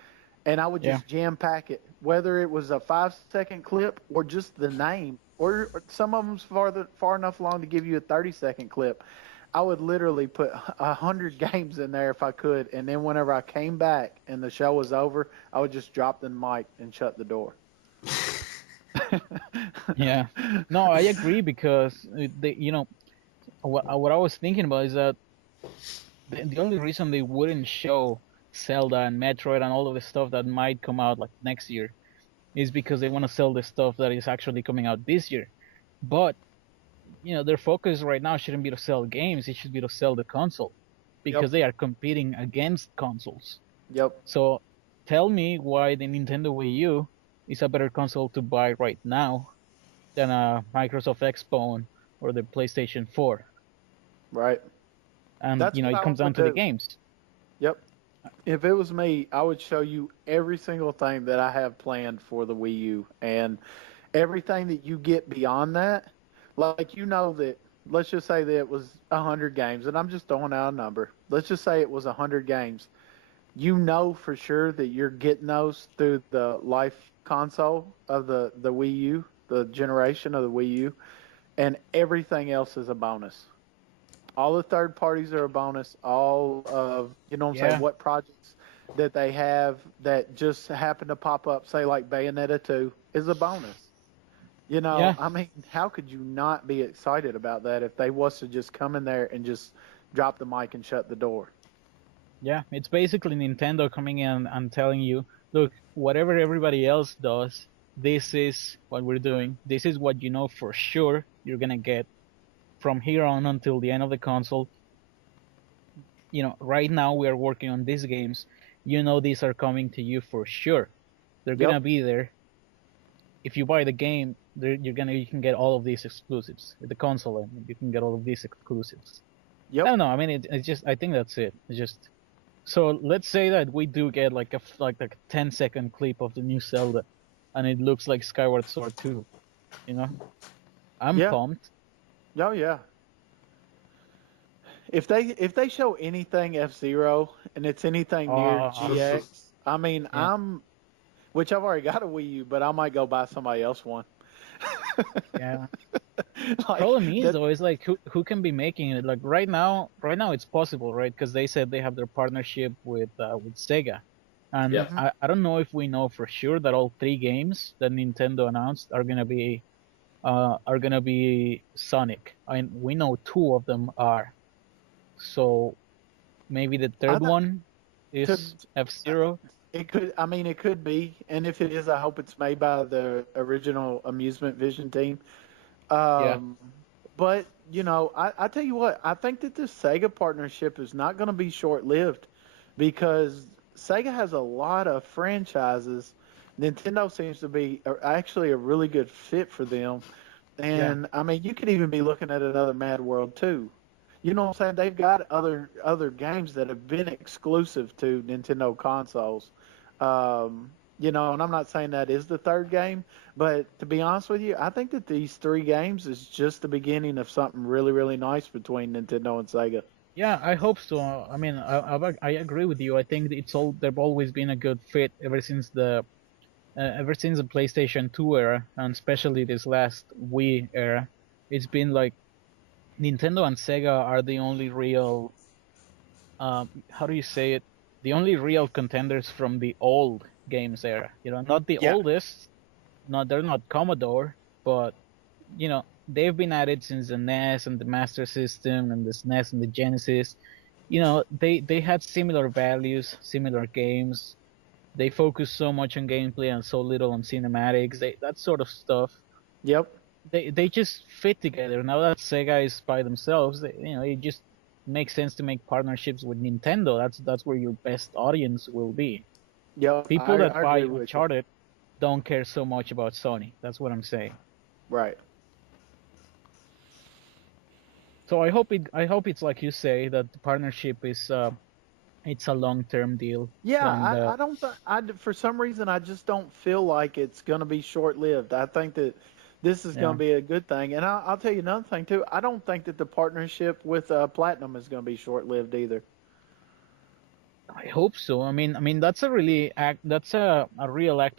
And I would just jam pack it, whether it was a 5-second clip or just the name, or some of them's far enough along to give you a 30-second clip. I would literally put 100 games in there if I could, and then whenever I came back and the show was over, I would just drop the mic and shut the door. Yeah, no, I agree because what I was thinking about is that the only reason they wouldn't show Zelda and Metroid and all of the stuff that might come out like next year is because they want to sell the stuff that is actually coming out this year. But their focus right now shouldn't be to sell games; it should be to sell the console because they are competing against consoles. Yep. So tell me why the Nintendo Wii U is a better console to buy right now than a Microsoft Xbox or the PlayStation 4. Right. And it comes down to the games. Yep. If it was me, I would show you every single thing that I have planned for the Wii U, and everything that you get beyond that. Like, that, let's just say that it was 100 games, and I'm just throwing out a number. Let's just say it was 100 games. For sure that you're getting those through the life console of the Wii U, the generation of the Wii U, and everything else is a bonus. All the third parties are a bonus. All of, saying, what projects that they have that just happen to pop up, say like Bayonetta 2, is a bonus. I mean, how could you not be excited about that if they was to just come in there and just drop the mic and shut the door? Yeah, it's basically Nintendo coming in and telling you, look, whatever everybody else does, this is what we're doing. This is what for sure you're going to get from here on until the end of the console. Right now we are working on these games. These are coming to you for sure. They're going to be there. If you buy the game, you can get all of these exclusives. The console, you can get all of these exclusives. Yep. I don't know. I mean, it's just, I think that's it. It's just, so let's say that we do get like a 10-second clip of the new Zelda, and it looks like Skyward Sword 2. I'm pumped. Oh yeah. If they show anything F-Zero and it's anything near GX, I mean, which I've already got a Wii U, but I might go buy somebody else one. Yeah. Problem is though, is like who can be making it? Like right now it's possible, right? Because they said they have their partnership with Sega, and I don't know if we know for sure that all 3 games that Nintendo announced are gonna be Sonic. I mean, we know 2 of them are, so maybe the third one is F-Zero. It could be, and if it is, I hope it's made by the original Amusement Vision team. But I tell you what, I think that this Sega partnership is not going to be short-lived because Sega has a lot of franchises. Nintendo seems to be actually a really good fit for them, and I mean, you could even be looking at another Mad World 2. You know what I'm saying? They've got other games that have been exclusive to Nintendo consoles. And I'm not saying that is the third game, but to be honest with you, I think that these 3 games is just the beginning of something really, really nice between Nintendo and Sega. Yeah, I hope so. I mean, I agree with you. I think they've always been a good fit ever since the PlayStation 2 era, and especially this last Wii era. It's been like Nintendo and Sega are the only real, how do you say it? The only real contenders from the old games era. You know, not the Yeah. oldest. They're not Commodore, but they've been at it since the NES and the Master System and the SNES and the Genesis. They had similar values, similar games. They focus so much on gameplay and so little on cinematics. That sort of stuff. Yep. They just fit together. Now that Sega is by themselves, it just makes sense to make partnerships with Nintendo. That's where your best audience will be. Yep. People that I buy agree with you. Uncharted don't care so much about Sony. That's what I'm saying. Right. So I hope it's like you say, that the partnership is it's a long-term deal. Yeah, And I don't. For some reason, I just don't feel like it's going to be short-lived. I think that this is going yeah, to be a good thing. And I'll tell you another thing too. I don't think that the partnership with Platinum is going to be short-lived either. I hope so. I mean that's a real act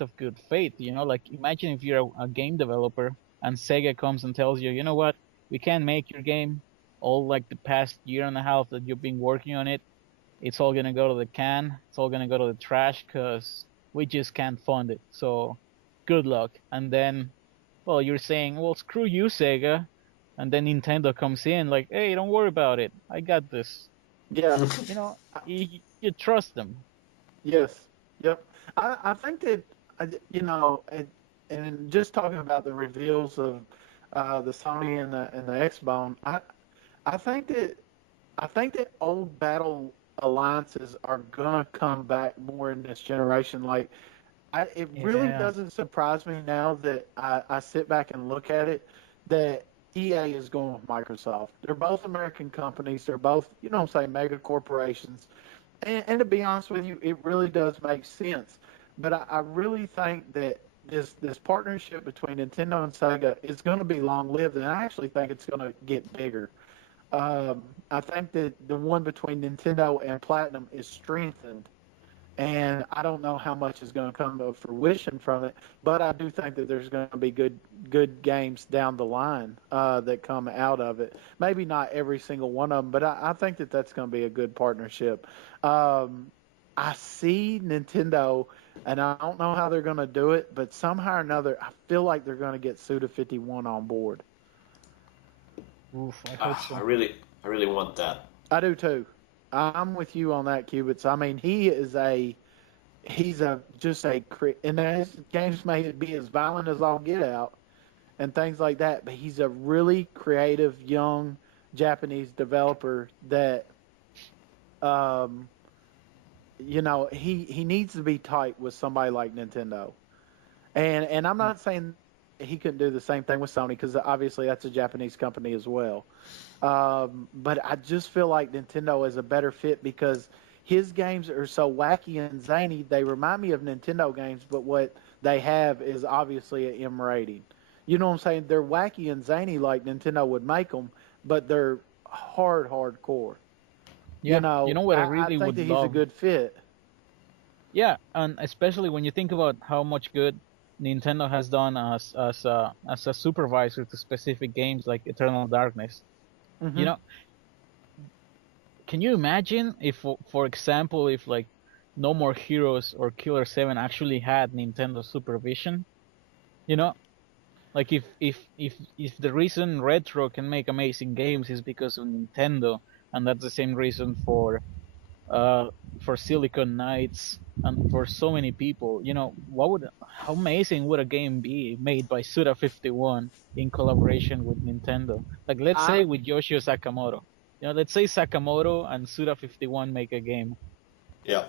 of good faith. Like imagine if you're a game developer and Sega comes and tells you, you know what, we can't make your game. All like the past year and a half that you've been working on it, it's all gonna go to the can. It's all gonna go to the trash because we just can't fund it. So good luck. And then, well, you're saying, well, screw you, Sega. And then Nintendo comes in like, hey, don't worry about it. I got this. Yeah. You trust them. Yes. Yep. I think that and just talking about the reveals of the Sony and the Xbone, I think that old battle alliances are gonna come back more in this generation. Like, it really Yeah. doesn't surprise me now that I sit back and look at it that EA is going with Microsoft. They're both American companies. They're both, mega corporations. And to be honest with you, it really does make sense. But I really think that this partnership between Nintendo and Sega is going to be long lived, and I actually think it's going to get bigger. I think that the one between Nintendo and Platinum is strengthened, and I don't know how much is going to come to fruition from it, but I do think that there's going to be good games down the line that come out of it. Maybe not every single one of them, but I think that that's going to be a good partnership. I see Nintendo, and I don't know how they're going to do it, but somehow or another, I feel like they're going to get Suda 51 on board. Oof, I hope so. I really want that. I do too. I'm with you on that, Cubits. I mean, he's a and his games may be as violent as all get out and things like that, but he's a really creative young Japanese developer that, he needs to be tight with somebody like Nintendo. And I'm not saying he couldn't do the same thing with Sony because obviously that's a Japanese company as well. But I just feel like Nintendo is a better fit because his games are so wacky and zany. They remind me of Nintendo games, but what they have is obviously an M rating. You know what I'm saying? They're wacky and zany like Nintendo would make them, but they're hardcore. Yeah. You know what I I really think would that he's love? a good fit. Yeah, and especially when you think about how much good Nintendo has done as a supervisor to specific games like Eternal Darkness. Mm-hmm. You know, can you imagine if, for example, if like No More Heroes or Killer 7 actually had Nintendo supervision? You know, like if the reason Retro can make amazing games is because of Nintendo, and that's the same reason for Silicon Knights and for so many people, how amazing would a game be made by Suda 51 in collaboration with Nintendo? Like, let's say with Yoshio Sakamoto. Let's say Sakamoto and Suda 51 make a game. Yeah.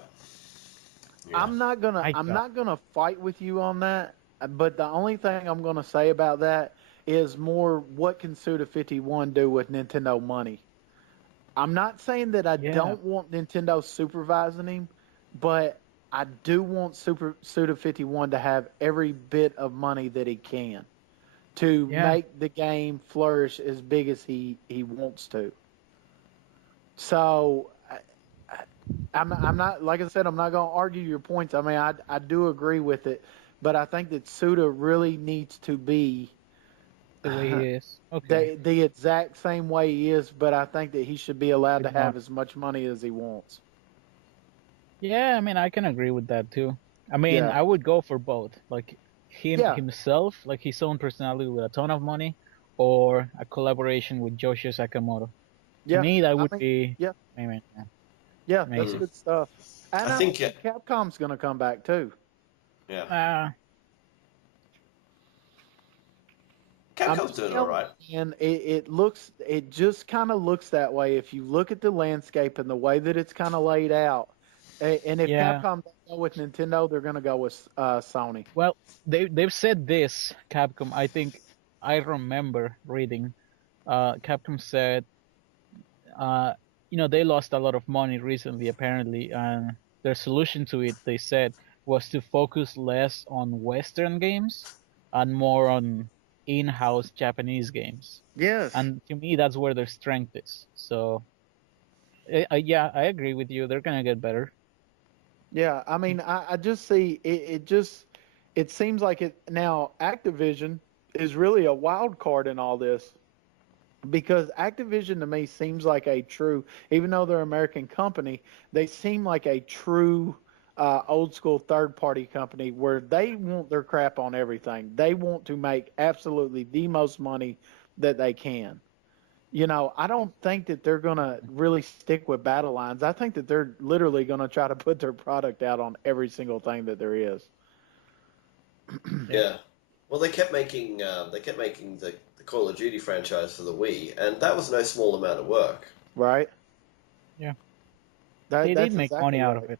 I'm not gonna fight with you on that, but the only thing I'm gonna say about that is more what can Suda 51 do with Nintendo money. I'm not saying that I don't want Nintendo supervising him, but I do want Suda 51 to have every bit of money that he can to make the game flourish as big as he wants to. So I'm not, like I said, I'm not going to argue your points. I mean, I do agree with it, but I think that Suda really needs to be the way he is. Okay. The exact same way he is, but I think that he should be allowed to have as much money as he wants. Yeah, I mean, I can agree with that too. I mean, Yeah. I would go for both. Like Yeah. himself, like his own personality with a ton of money, or a collaboration with Yoshio Sakamoto. To Yeah. me, that I would mean, be, yeah. I mean, Yeah. That's amazing. good stuff. I And I think, think Capcom's going to come back too. yeah, Uh, I'm Capcom's just doing all telling right. you, and it just kind of looks that way if you look at the landscape and the way that it's kind of laid out. And if yeah. Capcom don't go with Nintendo, they're going to go with Sony. Well, they've said this, Capcom. I think I remember reading. Capcom said, uh, they lost a lot of money recently, apparently, and their solution to it, they said, was to focus less on Western games and more on in-house Japanese games. Yes. And to me, that's where their strength is. So, yeah, I agree with you. They're gonna get better. Yeah. I mean, I just see it seems like it now. Activision is really a wild card in all this because Activision to me seems like a true, even though they're an American company, they seem like a true old school third party company where they want their crap on everything. They want to make absolutely the most money that they can. I don't think that they're going to really stick with battle lines. I think that they're literally going to try to put their product out on every single thing that there is. Yeah. Yeah. Well, they kept making the Call of Duty franchise for the Wii, and that was no small amount of work. Right? Yeah. That They did that's make money exactly out right. of it.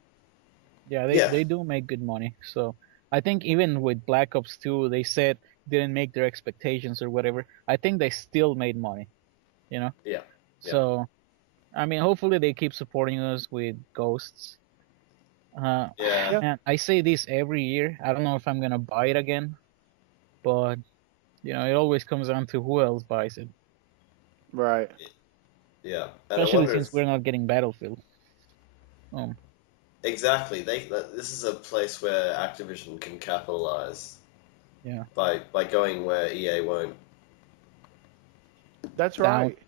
Yeah, Yeah, they do make good money. So I think even with Black Ops 2, they said didn't make their expectations or whatever. I think they still made money, you know? yeah, yeah. So, I mean, hopefully they keep supporting us with Ghosts. Yeah. Yeah. Man, I say this every year. I don't know if I'm gonna buy it again, but it always comes down to who else buys it. Right. Yeah, and I Especially wonder if since we're not getting Battlefield. Um, exactly this is a place where Activision can capitalize yeah, by going where EA won't. That's down. right.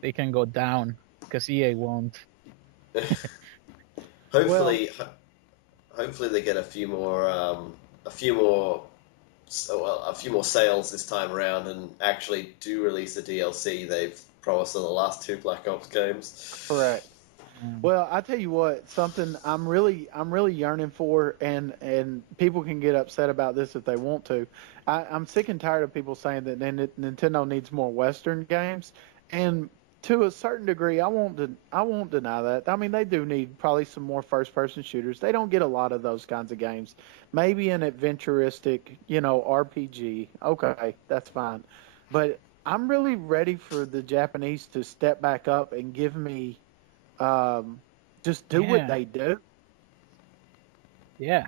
They can go down because EA won't. Well, Hopefully they get a few more, a few more sales this time around, and actually do release the DLC they've promised in the last two Black Ops games. correct. Um, Well, I tell you what, something I'm really yearning for, and people can get upset about this if they want to. I'm sick and tired of people saying that Nintendo needs more Western games, and to a certain degree, I won't deny that. I mean, they do need probably some more first-person shooters. They don't get a lot of those kinds of games. Maybe an adventuristic, RPG. Okay, that's fine, but I'm really ready for the Japanese to step back up and give me um, just do what yeah, they do. yeah,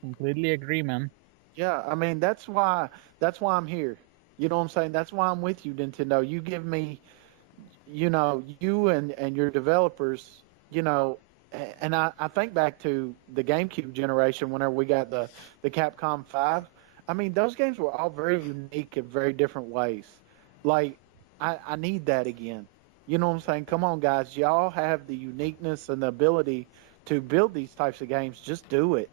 completely agree, man. Yeah, I mean that's why I'm here. You know what I'm saying? That's why I'm with you, Nintendo. You give me, you and your developers, and I think back to the GameCube generation whenever we got the Capcom 5. I mean, those games were all very unique in very different ways. Like I need that again. You know what I'm saying? Come on, guys. Y'all have the uniqueness and the ability to build these types of games. Just do it.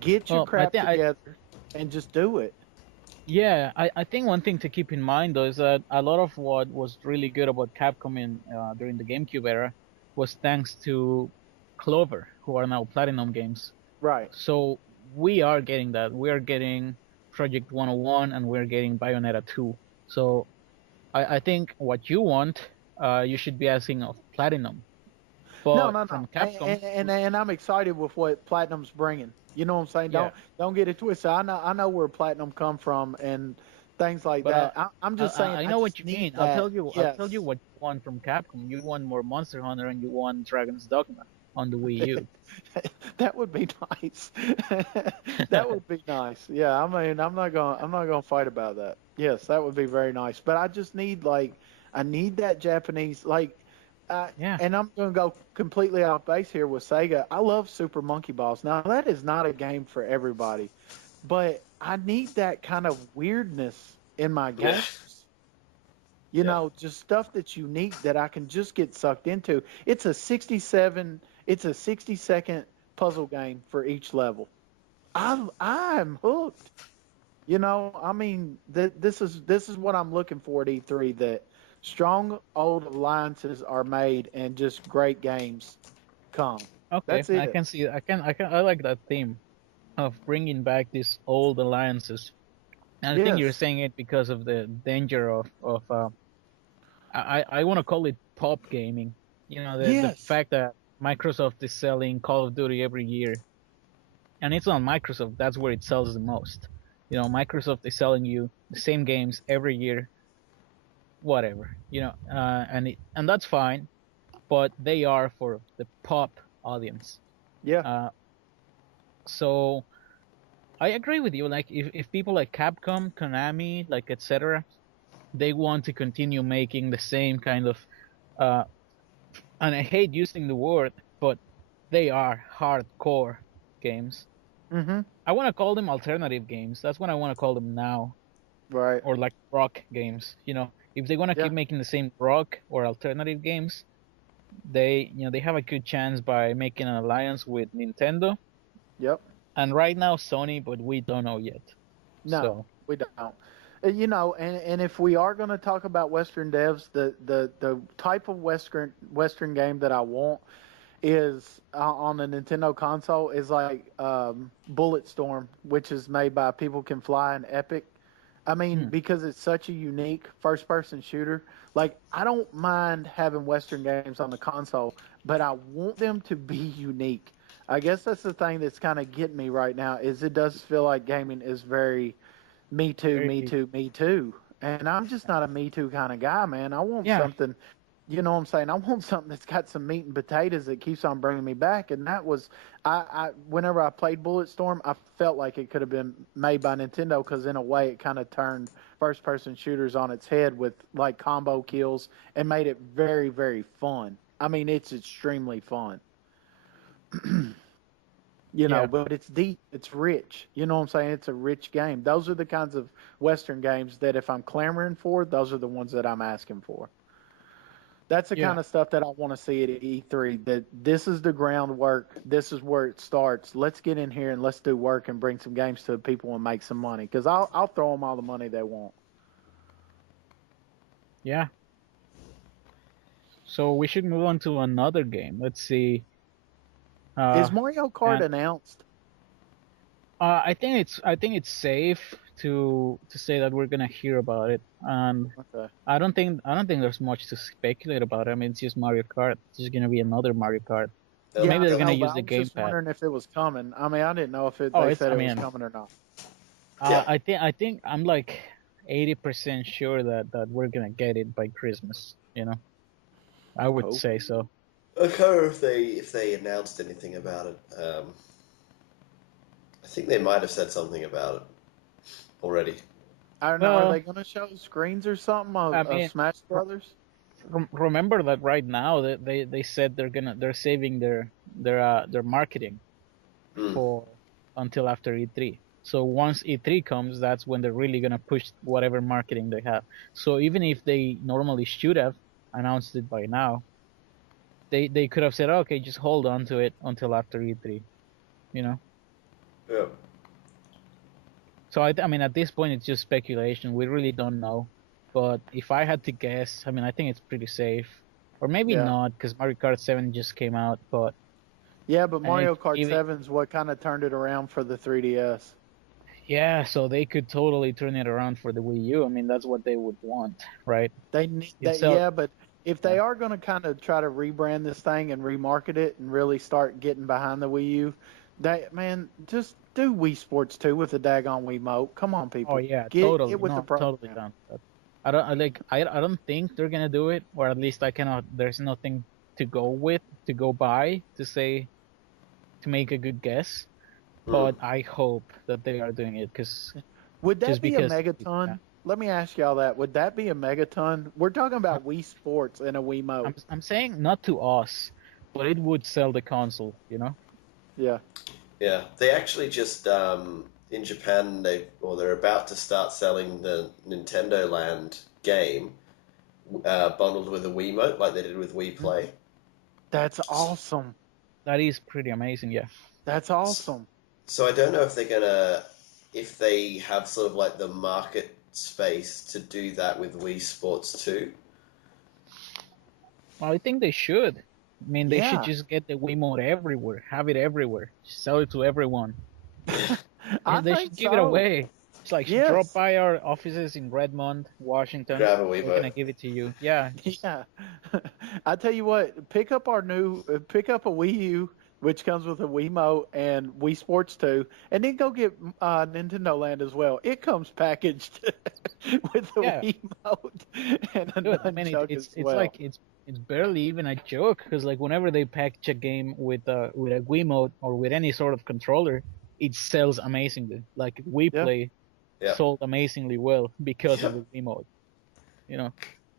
Get your Well, I crap think together and just do it. I think one thing to keep in mind though is that a lot of what was really good about Capcom during the GameCube era was thanks to Clover, who are now Platinum Games. Right. So we are getting that. We are getting Project 101 and we're getting Bayonetta 2. So I think what you want, you should be asking of Platinum. No, But no, no. from Capcom, And I'm excited with what Platinum's bringing. You know what I'm saying? yeah. Don't get it twisted. I know where Platinum come from and things like But that. I'm just saying I I know what just you need mean. that. I'll Yes. tell you what you want from Capcom. You want more Monster Hunter and you want Dragon's Dogma on the Wii U. That would be nice. That would be nice. Yeah, I mean, I'm not gonna fight about that. Yes, that would be very nice. But I just need I need that Japanese uh, Yeah. and I'm gonna go completely off base here with Sega. I love Super Monkey Balls. Now that is not a game for everybody, but I need that kind of weirdness in my Yeah, games. yeah, Just stuff that's unique that I can just get sucked into. It's a 60-second puzzle game for each level. I'm hooked. I mean, this is what I'm looking for at E3. That strong old alliances are made and just great games come. Okay, That's I it. can see. I like that theme of bringing back these old alliances. And I think you're Yes. saying it because of the danger of I want to call it pop gaming. The Yes. fact that Microsoft is selling Call of Duty every year, and it's on Microsoft. That's where it sells the most. Microsoft is selling you the same games every year, whatever. And that's fine, but they are for the pop audience. Yeah. Uh, so I agree with you. Like if people like Capcom, Konami, like etc., they want to continue making the same kind of uh, and I hate using the word, but they are hardcore games. Mm-hmm. I want to call them alternative games. That's what I want to call them now, Right. or like rock games. If they want to Yeah. keep making the same rock or alternative games, they have a good chance by making an alliance with Nintendo Yep. and right now Sony, but we don't know yet. No, So we don't. And if we are going to talk about Western devs, the type of Western game that I want is on the Nintendo console is like Bulletstorm, which is made by People Can Fly and Epic. I mean, hmm, because it's such a unique first person shooter. Like, I don't mind having Western games on the console, but I want them to be unique. I guess that's the thing that's kind of getting me right now is it does feel like gaming is very me too, very me too, me too. And I'm just not a me too kind of guy, man. I want yeah, something, you know what I'm saying? I want something that's got some meat and potatoes that keeps on bringing me back. And that was, whenever I played Bulletstorm, I felt like it could have been made by Nintendo because in a way it kind of turned first person shooters on its head with like combo kills and made it very, very fun. I mean, it's extremely fun. yeah, But it's deep, it's rich. You know what I'm saying? It's a rich game. Those are the kinds of Western games that if I'm clamoring for, those are the ones that I'm asking for. That's the yeah, kind of stuff that I want to see at E3. That this is the groundwork. This is where it starts. Let's get in here and let's do work and bring some games to the people and make some money. Because I'll throw them all the money they want. yeah. So we should move on to another game. Let's see. Uh, Is Mario Kart and announced? I think it's safe to say that we're gonna hear about it, and Okay. I don't think there's much to speculate about. I mean, it's just Mario Kart. It's just gonna be another Mario Kart. They'll, Yeah, Maybe they're I gonna know, but use I the was just gamepad. wondering if it was coming. I mean, I didn't know if Oh, they it's. said I it was mean, coming or not. yeah. I think I'm like 80% sure that we're gonna get it by Christmas. I would Oh. say so. I can't remember if they announced anything about it. I think they might have said something about it already. I don't know. Are Well, they going to show screens or something I of mean, Smash Brothers? remember that right now they said they're saving their marketing Hmm. for until after E3. So once E3 comes, that's when they're really gonna push whatever marketing they have. So even if they normally should have announced it by now, they could have said, okay, just hold on to it until after E3. You know. Yeah. So I mean, at this point, it's just speculation. We really don't know. But if I had to guess, I mean, I think it's pretty safe, or maybe Yeah. not, because Mario Kart 7 just came out. But Yeah, but and Mario Kart even 7 is what kind of turned it around for the 3DS. yeah, so they could totally turn it around for the Wii U. I mean, that's what they would want, right? They need It's that, so yeah, but if yeah, they are going to kind of try to rebrand this thing and remarket it and really start getting behind the Wii U, man, just do Wii Sports 2 with the daggone Wiimote. Come on, oh people, yeah, get totally, with the no, totally program. done. But I don't think they're gonna do it, or at least I cannot. There's nothing to go with, to go by, to say, to make a good guess. Hmm. But I hope that they are doing it, because Would just that be a because yeah, Megaton? Let me ask y'all that. Would that be a Megaton? We're talking I- about Wii Sports and a Wiimote. I'm saying not to us, but it would sell the console. Yeah. Yeah. They actually just in Japan they're about to start selling the Nintendo Land game bundled with a Wiimote like they did with Wii Mm. Play. That's awesome. that is pretty amazing. Yeah. That's awesome. So I don't know if if they have sort of like the market space to do that with Wii Sports too. Well, I think they should. I mean, they should Yeah. just get the Wiimote everywhere, have it everywhere, sell it to everyone. I They think should give it so. away. It's like, Yes. drop by our offices in Redmond, Washington. Grab a We're Wiimote. gonna give it to you. Yeah. Yeah. I tell you what, pick up a Wii U, which comes with a Wiimote and Wii Sports 2, and then go get Nintendo Land as well. It comes packaged with a Yeah. Wiimote and a Dude, I mean, nunchuck it's as well. like it's barely even a joke because like whenever they package a game with a Wiimote or with any sort of controller, it sells amazingly. Like Wii Yeah. Play Yeah. sold amazingly well because of Yeah. the Wiimote. You know.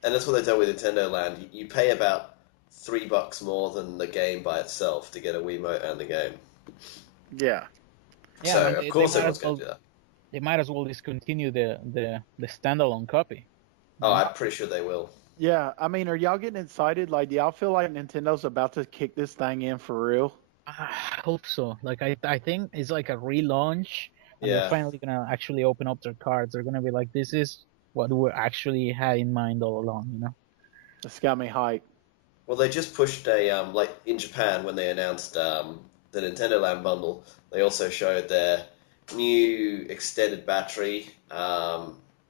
And that's what they've done with Nintendo Land. You pay about $3 more than the game by itself to get a Wiimote and the game. Yeah. Yeah, So I mean, of course might everyone's as going well to do that. they might as well discontinue the standalone copy. Oh, I'm pretty sure they will. Yeah. I mean, are y'all getting excited? Like, do y'all feel like Nintendo's about to kick this thing in for real? I hope so. Like I think it's like a relaunch, and Yeah. they're finally gonna actually open up their cards. They're gonna be like, this is what we actually had in mind all along. You know. It's got me hyped. Well, they just pushed like in Japan when they announced the Nintendo Land bundle, they also showed their new extended battery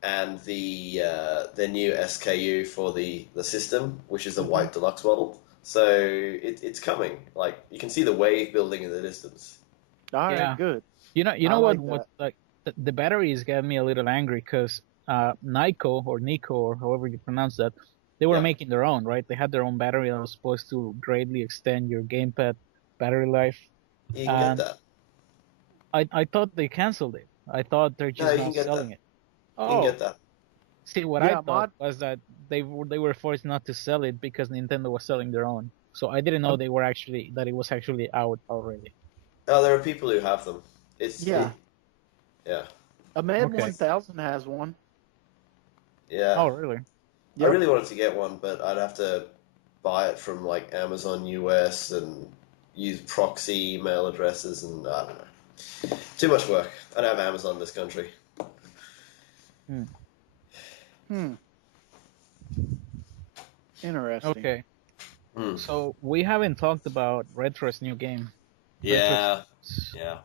and their new SKU for the system, which is the white deluxe model. So it's coming. Like you can see the wave building in the distance. All right, Yeah. good. You know I what? like What like the batteries got me a little angry because Nico or however you pronounce that, they were Yeah. making their own, right? They had their own battery that was supposed to greatly extend your gamepad battery life. You can And get that. I thought they canceled it. I thought they're No, just you not can get selling that. it. You can get that. See, what Yeah, I thought was that they were forced not to sell it because Nintendo was selling their own. So I didn't know it was actually out already. Oh, there are people who have them. Yeah. Yeah. A Med Okay. 1000 has one. Yeah. Oh, really? I really wanted to get one, but I'd have to buy it from like Amazon US and use proxy email addresses, and I don't know. Too much work. I don't have Amazon in this country. Interesting. Okay. Hmm. So we haven't talked about Retro's new game. Yeah. Retro's- Yeah.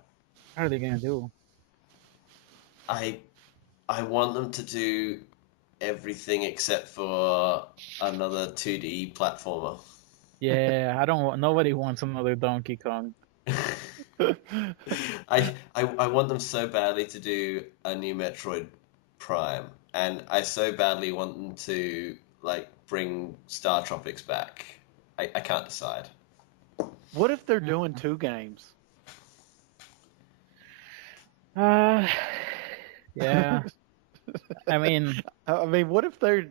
How are they gonna do? I want them to do everything except for another 2D platformer. Yeah, I don't want. Nobody wants another Donkey Kong. I want them so badly to do a new Metroid Prime, and I so badly want them to like bring Star Tropics back. I can't decide. What if they're doing two games? Yeah. I mean, what if they're?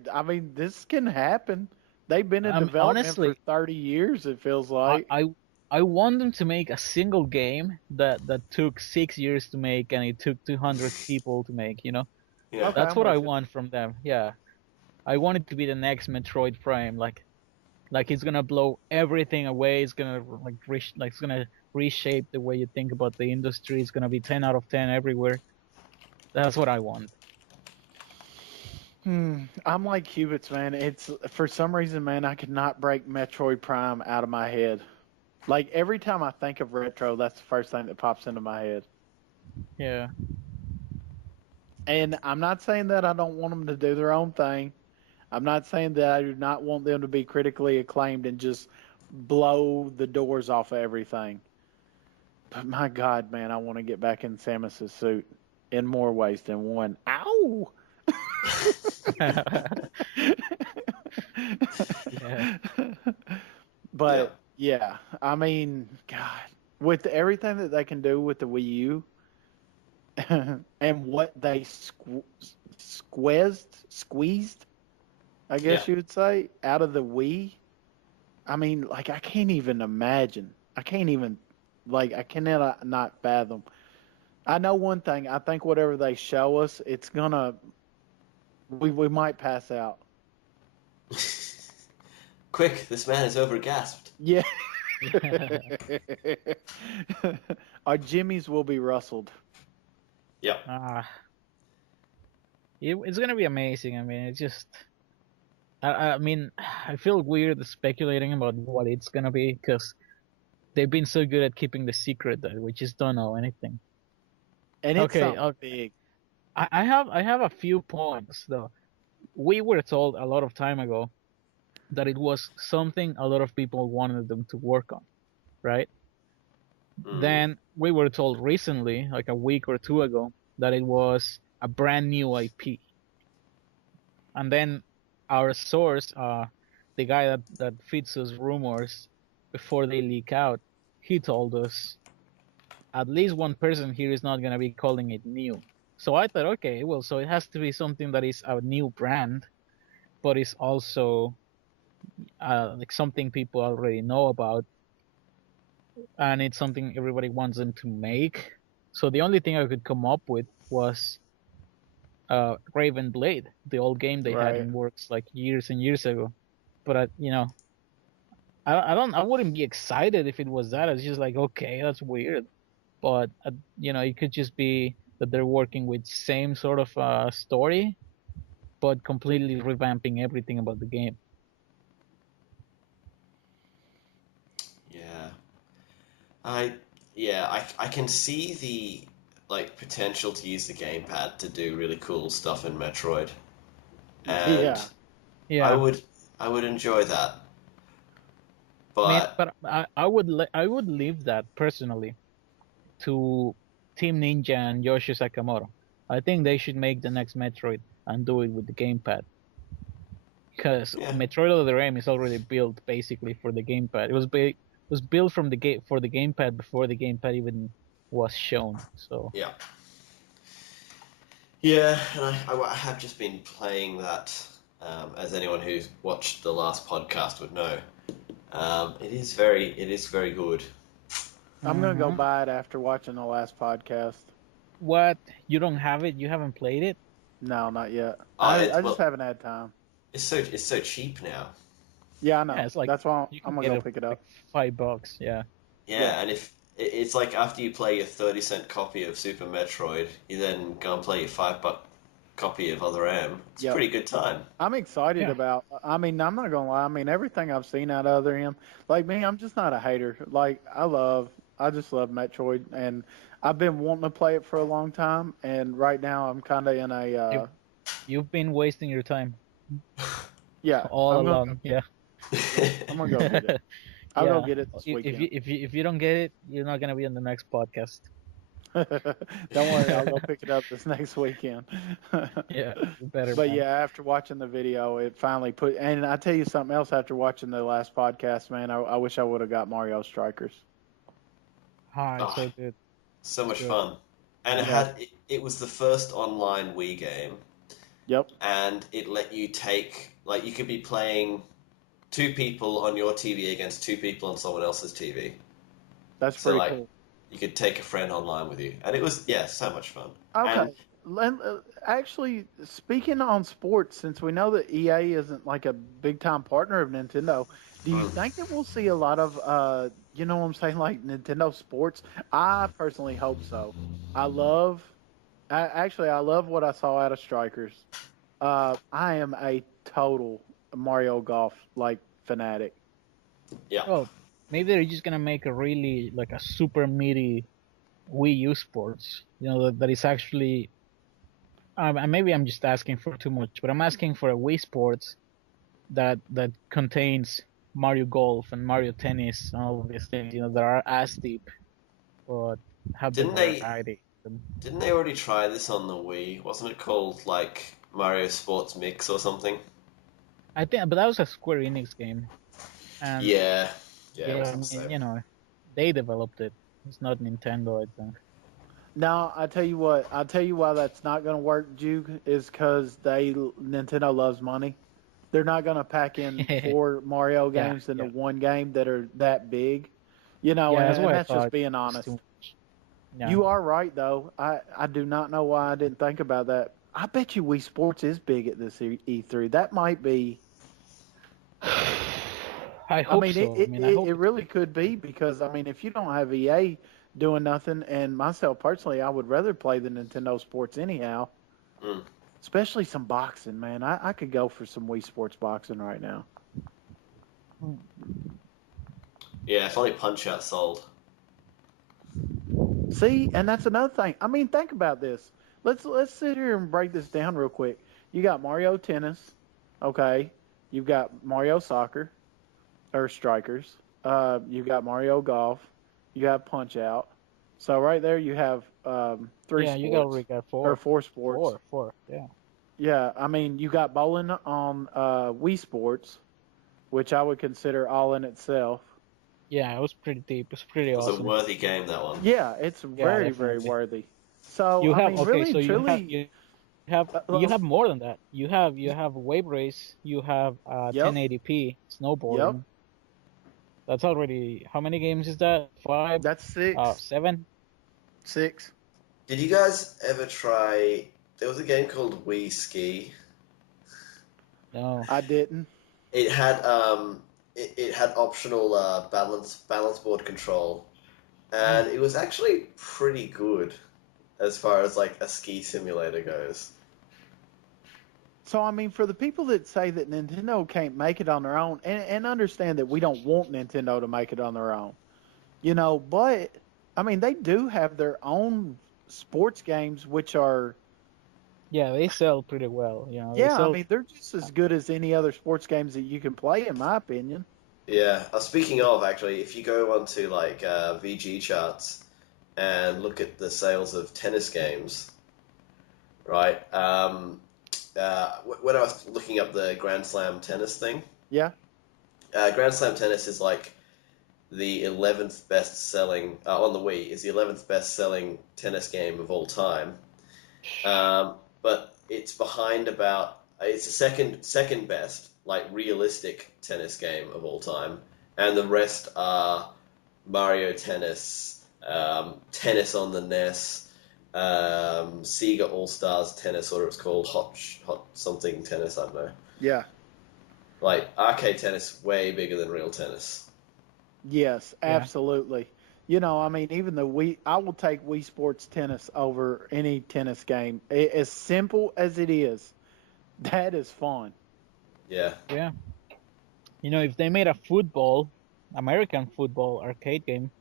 This can happen. They've been in development honestly, for 30 years. It feels like. I want them to make a single game that took 6 years to make and it took 200 people to make. You know, Yeah. Okay, that's I'm what with I you. want from them. Yeah, I want it to be the next Metroid Prime. Like it's gonna blow everything away. It's gonna it's gonna reshape the way you think about the industry. It's gonna be 10 out of 10 everywhere. That's what I want. I'm like Cubits, man. It's for some reason, man, I could not break Metroid Prime out of my head. Like every time I think of Retro, that's the first thing that pops into my head. Yeah. And I'm not saying that I don't want them to do their own thing. I'm not saying that I do not want them to be critically acclaimed and just blow the doors off of everything. But my God, man, I want to get back in Samus's suit in more ways than one. Ow! Yeah. But yeah, I mean, God, with everything that they can do with the Wii U and what they squeezed, I guess you would say, out of the Wii. I mean, like I can't even imagine. I cannot not fathom. I know one thing. I think whatever they show us, it's gonna. We might pass out. Quick, this man is overgasped. Yeah. Our Jimmys will be rustled. Yep. It's gonna be amazing. I mean, it's just. I mean, I feel weird speculating about what it's gonna be because they've been so good at keeping the secret that we just don't know anything. And it's Okay, something big. I have a few points though. We were told a lot of time ago that it was something a lot of people wanted them to work on, right? Then we were told recently, like a week or two ago, that it was a brand new IP. And then our source, the guy that feeds us rumors before they leak out, he told us at least one person here is not going to be calling it new. So I thought, okay, well, so it has to be something that is a new brand, but is also like something people already know about, and it's something everybody wants them to make. So the only thing I could come up with was Raven Blade, the old game they had in works like years and years ago. But I wouldn't be excited if it was that. It's just like, okay, that's weird. But it could just be that they're working with same sort of story, but completely revamping everything about the game. I can see the potential to use the gamepad to do really cool stuff in Metroid, and Yeah. I would enjoy that. But I would leave that personally to Team Ninja and Yoshi Sakamoto. I think they should make the next Metroid and do it with the gamepad. Because Metroid Other M is already built basically for the gamepad. It was built for the gamepad before the gamepad even was shown. So and I have just been playing that. As anyone who's watched the last podcast would know, it is very good. I'm gonna go buy it after watching the last podcast. What? You don't have it? You haven't played it? No, not yet. I just haven't had time. It's so cheap now. Yeah, I know. Yeah, it's like that's why I'm gonna go pick it up. Like $5. Yeah. Yeah, and if it's like after you play your 30-cent copy of Super Metroid, you then go and play your $5 copy of Other M. It's a pretty good time. I'm excited about. I mean, I'm not gonna lie. I mean, everything I've seen out of Other M, like me, I'm just not a hater. Like I just love Metroid, and I've been wanting to play it for a long time. And right now, I'm kind of in a. You've been wasting your time. Yeah, all along. I'm gonna go get it. I'll go get it this weekend. If you don't get it, you're not gonna be on the next podcast. Don't worry, I'll go pick it up this next weekend. Yeah, better. But after watching the video, it finally put. And I tell you something else. After watching the last podcast, man, I wish I would have got Mario Strikers. It's so good. So much fun, and it was the first online Wii game. Yep. And it let you take you could be playing 2 people on your TV against 2 people on someone else's TV. That's pretty cool. You could take a friend online with you, and it was so much fun. Okay. Actually, speaking on sports, since we know that EA isn't like a big time partner of Nintendo, do you think that we'll see a lot of you know what I'm saying, like Nintendo sports? I personally hope so. I love what I saw out of Strikers. I am a total Mario Golf fanatic. Yeah. Oh, maybe they're just gonna make a really a super meaty Wii U Sports. That is actually. Maybe I'm just asking for too much, but I'm asking for a Wii Sports that contains Mario Golf and Mario Tennis and all of these things. That are as deep, but have the variety. Didn't they already try this on the Wii? Wasn't it called Mario Sports Mix or something? I think, but that was a Square Enix game. And they developed it. It's not Nintendo, I think. No, I tell you what. I'll tell you why that's not going to work, Juke, is because Nintendo loves money. They're not going to pack in 4 Mario games into one game that are that big. And that's just being honest. Yeah. You are right, though. I do not know why I didn't think about that. I bet you Wii Sports is big at this E3. That might be. I hope so. I mean, I hope it really could be because, I mean, if you don't have EA doing nothing, and myself personally, I would rather play the Nintendo Sports anyhow. Mm. Especially some boxing, man. I could go for some Wii Sports boxing right now. Yeah, if only Punch Out sold. See, and that's another thing. I mean, think about this. Let's sit here and break this down real quick. You got Mario Tennis, okay. You've got Mario Soccer or Strikers. You've got Mario Golf. You have Punch Out. So right there, you have three yeah, sports you already got or four. four sports. Four. Yeah. Yeah, I mean, you got bowling on Wii Sports, which I would consider all in itself. Yeah, it was pretty deep. It was pretty It was a awesome. worthy game, that one. Yeah, it's Yeah, very, very definitely. worthy. So, You I have mean, okay, really, so truly, you have more than that. You have wave race. You have yep, 1080p yep, snowboarding. That's already how many games is that? 5, that's six. 7. Six. Did you guys ever try? There was a game called Wii Ski. No. I didn't. It had it had optional balance board control, and it was actually pretty good as far as like a ski simulator goes. So, I mean, for the people that say that Nintendo can't make it on their own, and understand that we don't want Nintendo to make it on their own, but I mean, they do have their own sports games, which are, Yeah, they sell pretty well. You know, they yeah, I sell. mean, they're just as good as any other sports games that you can play, in my opinion. Yeah. Speaking of, actually, if you go onto like VG charts and look at the sales of tennis games, right? When I was looking up the Grand Slam tennis thing, Yeah. Grand Slam tennis is like the 11th best selling on the Wii is the 11th best selling tennis game of all time. But it's behind about it's the second best like realistic tennis game of all time, and the rest are Mario Tennis, Tennis on the NES, Sega All Stars Tennis, or it's called Hot something Tennis. I don't know. Yeah. Like arcade tennis, way bigger than real tennis. Yes, Yeah. absolutely. I mean, even I will take Wii Sports Tennis over any tennis game. As simple as it is, that is fun. Yeah. Yeah. You know, if they made a American football arcade game,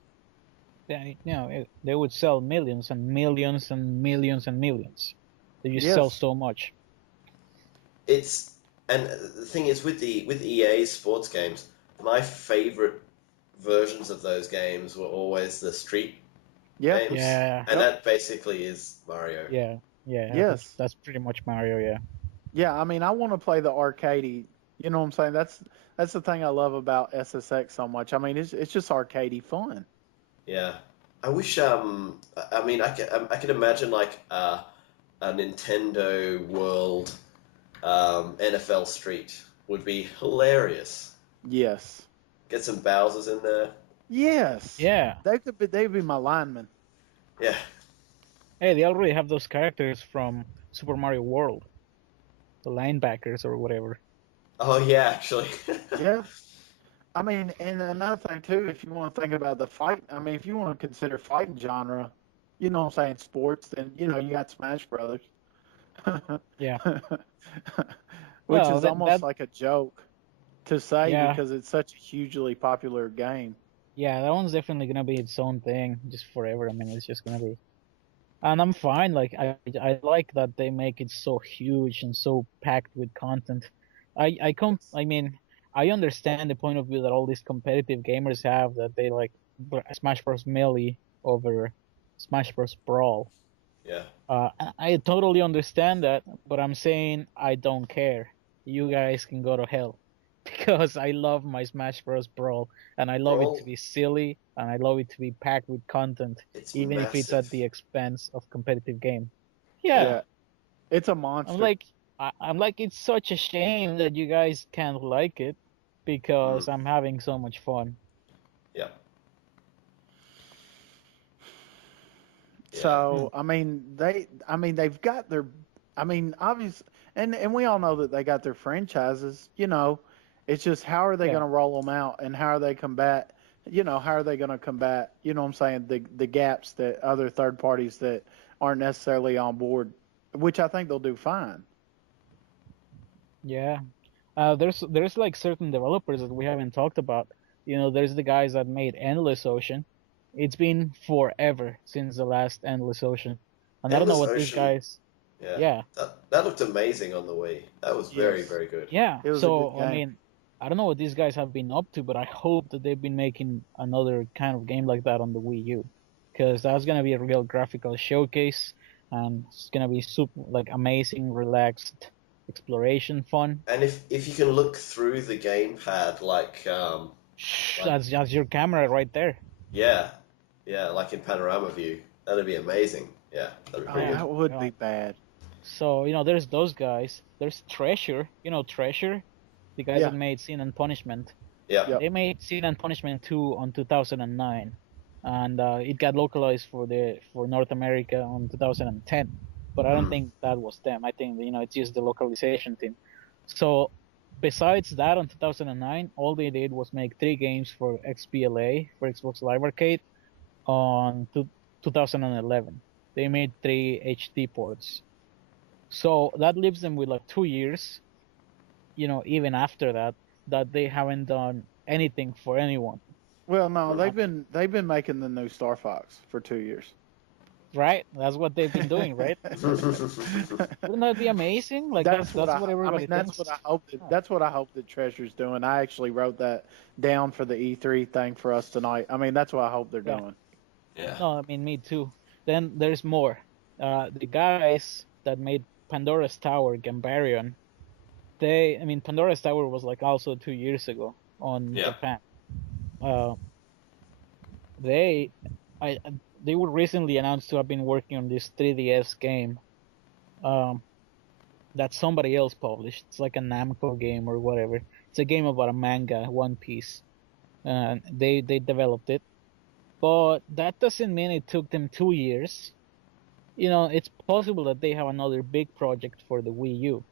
then they would sell millions and millions and millions and millions. They just sell Yes. so much. And the thing is with EA's sports games, my favorite versions of those games were always the street Yeah. games, Yeah. and Yep. that basically is Mario. Yeah. Yes. That's pretty much Mario. Yeah. Yeah, I mean, I want to play the arcadey. You know what I'm saying? That's the thing I love about SSX so much. I mean, it's just arcadey fun. Yeah. I wish. I mean, I could imagine like a Nintendo World NFL Street would be hilarious. Yes. Get some Bowsers in there. Yes. Yeah. They'd be my linemen. Yeah. Hey, they already have those characters from Super Mario World, the linebackers or whatever. Oh yeah, actually. Yeah. I mean, and another thing too, if you want to think about the fight, I mean, if you want to consider fighting genre, you know what I'm saying, sports, then you got Smash Brothers. Yeah. Which Well, is that almost like a joke to say Yeah. because it's such a hugely popular game. Yeah, that one's definitely gonna be its own thing, just forever. I mean, it's just gonna be, and I'm fine. Like I like that they make it so huge and so packed with content. I mean, I understand the point of view that all these competitive gamers have that they like Smash Bros. Melee over Smash Bros. Brawl. Yeah. I totally understand that, but I'm saying I don't care. You guys can go to hell. Because I love my Smash Bros. Brawl, and I love it to be silly, and I love it to be packed with content, It's even if it's massive. at the expense of competitive game. Yeah, It's a monster. I'm like, it's such a shame that you guys can't like it, because I'm having so much fun. Yeah. So I mean, they've got their, I mean, obvious, and we all know that they got their franchises. It's just how are they Yeah. going to roll them out, and how are they combat? How are they going to combat? You know what I'm saying? The gaps that other third parties that aren't necessarily on board, which I think they'll do fine. Yeah. There's like certain developers that we haven't talked about. There's the guys that made Endless Ocean. It's been forever since the last Endless Ocean, and I don't know Endless what these Ocean. guys. Yeah. Yeah. That looked amazing on the Wii. That was very, Yes. very good. Yeah. It was a So good I game. mean, I don't know what these guys have been up to, but I hope that they've been making another kind of game like that on the Wii U, because that's gonna be a real graphical showcase, and it's gonna be super like amazing, relaxed exploration fun. And if you can look through the gamepad, like That's your camera right there. yeah, like in panorama view, that'd be amazing. Yeah, that'd be Oh, pretty Yeah. good. that would Yeah. be bad. So there's those guys. There's Treasure. Treasure, the guys Yeah. that made Sin and Punishment. Yeah. Yep. They made Sin and Punishment 2 on 2009, and it got localized for North America on 2010. But I don't think that was them. I think it's just the localization team. So besides that, on 2009, all they did was make 3 games for XBLA, for Xbox Live Arcade, on 2011. They made 3 HD ports. So that leaves them with like 2 years, even after that they haven't done anything for anyone, Well, no, they've been making the new Star Fox for 2 years. right? That's what they've been doing, right? Wouldn't that be amazing? Like that's what everybody that's thinks. what I hope that's what I hope that Treasure's doing. I actually wrote that down for the E3 thing for us tonight. I mean, that's what I hope they're Yeah. doing. Yeah. No, I mean me too. Then there's more. The guys that made Pandora's Tower, Gambarion, Pandora's Tower was like also 2 years ago on Yeah. Japan. They they were recently announced to have been working on this 3DS game that somebody else published. It's like a Namco game or whatever. It's a game about a manga, One Piece. And they developed it. But that doesn't mean it took them 2 years. It's possible that they have another big project for the Wii U.